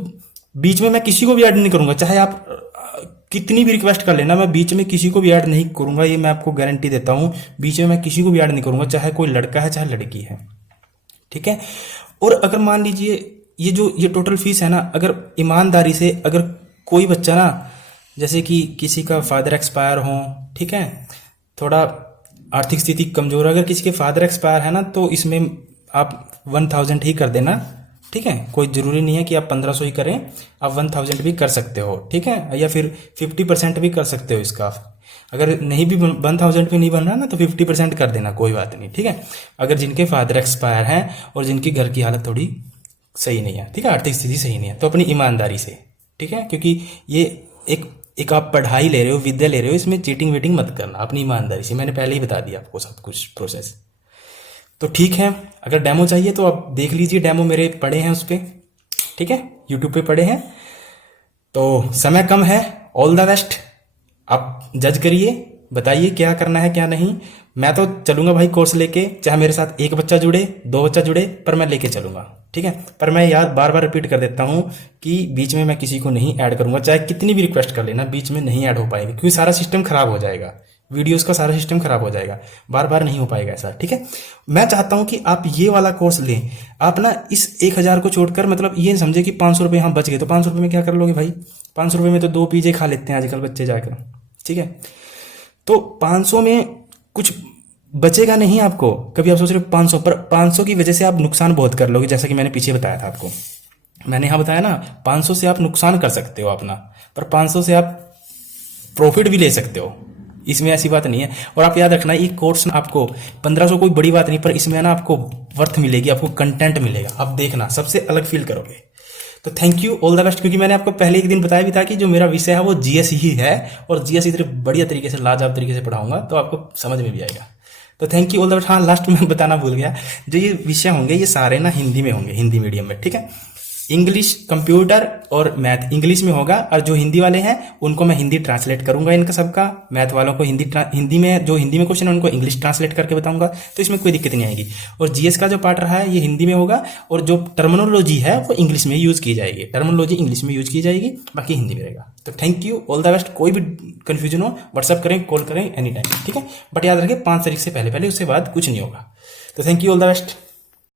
बीच में मैं किसी को भी ऐड नहीं करूंगा, चाहे आप कितनी भी रिक्वेस्ट कर लेना, मैं बीच में किसी को भी ऐड नहीं करूंगा, ये मैं आपको गारंटी देता हूं। बीच में मैं किसी को भी ऐड नहीं करूंगा, चाहे कोई लड़का है चाहे लड़की है, ठीक है। और अगर मान लीजिए ये टोटल फीस है ना, अगर ईमानदारी से अगर कोई बच्चा ना, जैसे कि किसी का फादर एक्सपायर हो, ठीक है, थोड़ा आर्थिक स्थिति कमजोर है, अगर किसी के फादर एक्सपायर है ना तो इसमें आप 1000 ही कर देना, ठीक है। कोई जरूरी नहीं है कि आप 1500 ही करें, आप 1000 भी कर सकते हो, ठीक है, या फिर 50% भी कर सकते हो इसका। अगर नहीं भी 1000 भी नहीं बन रहा ना तो 50% कर देना, कोई बात नहीं, ठीक है। अगर जिनके फादर एक्सपायर हैं और जिनकी घर की हालत थोड़ी सही नहीं है, ठीक है, आर्थिक स्थिति सही नहीं है, तो अपनी ईमानदारी से, ठीक है, क्योंकि ये एक आप पढ़ाई ले रहे हो, विद्या ले रहे हो, इसमें चीटिंग वीटिंग मत करना, अपनी ईमानदारी से। मैंने पहले ही बता दिया आपको सब कुछ प्रोसेस, तो ठीक है। अगर डेमो चाहिए तो आप देख लीजिए, डेमो मेरे पड़े हैं उस पर, ठीक है, यूट्यूब पे पड़े हैं। तो समय कम है, ऑल द बेस्ट, आप जज करिए, बताइए क्या करना है क्या नहीं। मैं तो चलूंगा भाई कोर्स लेके, चाहे मेरे साथ 1 बच्चा जुड़े, 2 बच्चा जुड़े, पर मैं लेके चलूंगा, ठीक है। पर मैं यार बार बार रिपीट कर देता हूं कि बीच में मैं किसी को नहीं ऐड करूंगा, चाहे कितनी भी रिक्वेस्ट कर लेना, बीच में नहीं ऐड हो पाएगी, क्योंकि सारा सिस्टम खराब हो जाएगा, वीडियोस का सारा सिस्टम खराब हो जाएगा, बार बार नहीं हो पाएगा ऐसा, ठीक है। मैं चाहता हूं कि आप ये वाला कोर्स लें, आप ना इस 1000 को छोड़कर, मतलब ये समझे कि 500 रुपये यहाँ बच गए, तो 500 रुपये में क्या कर लोगे भाई? 500 रुपये में तो 2 पिज़्ज़े खा लेते हैं आजकल बच्चे जाकर, ठीक है। तो 500 में कुछ बचेगा नहीं आपको। कभी आप सोच रहे हो 500, पर 500 की वजह से आप नुकसान बहुत कर लोगे, जैसा कि मैंने पीछे बताया था आपको। मैंने यहाँ बताया ना, 500 से आप नुकसान कर सकते हो अपना, पर 500 से आप प्रॉफिट भी ले सकते हो, इसमें ऐसी बात नहीं है। और आप याद रखना, ये कोर्स आपको 1500 कोई बड़ी बात नहीं, पर इसमें ना आपको वर्थ मिलेगी, आपको कंटेंट मिलेगा, आप देखना सबसे अलग फील करोगे। तो thank you, all the best. क्योंकि मैंने आपको पहले एक दिन बताया भी था कि जो मेरा विषय है वो जीएस ही है, और जीएस इतने बढ़िया तरीके से, लाजवाब तरीके से पढ़ाऊंगा तो आपको समझ में भी आएगा। तो thank you, all the best. हाँ, लास्ट में बताना भूल गया, जो ये विषय होंगे ये सारे ना हिंदी में होंगे, हिंदी मीडियम में, ठीक है। इंग्लिश, कंप्यूटर और मैथ इंग्लिश में होगा, और जो हिंदी वाले हैं उनको मैं हिंदी ट्रांसलेट करूंगा इनका सबका। मैथ वालों को हिंदी में, जो हिंदी में क्वेश्चन है उनको इंग्लिश ट्रांसलेट करके बताऊंगा, तो इसमें कोई दिक्कत नहीं आएगी। और जीएस का जो पार्ट रहा है ये हिंदी में होगा, और जो टर्मिनोलॉजी है वो इंग्लिश में यूज की जाएगी, टर्मिनोलॉजी इंग्लिश में यूज की जाएगी, बाकी हिंदी में रहेगा। तो thank you, all the best. कोई भी कंफ्यूजन हो व्हाट्सअप करें, कॉल करें, एनी टाइम, ठीक है। बट याद रखें 5 तारीख से पहले, उससे बाद कुछ नहीं होगा। तो thank you, all the best.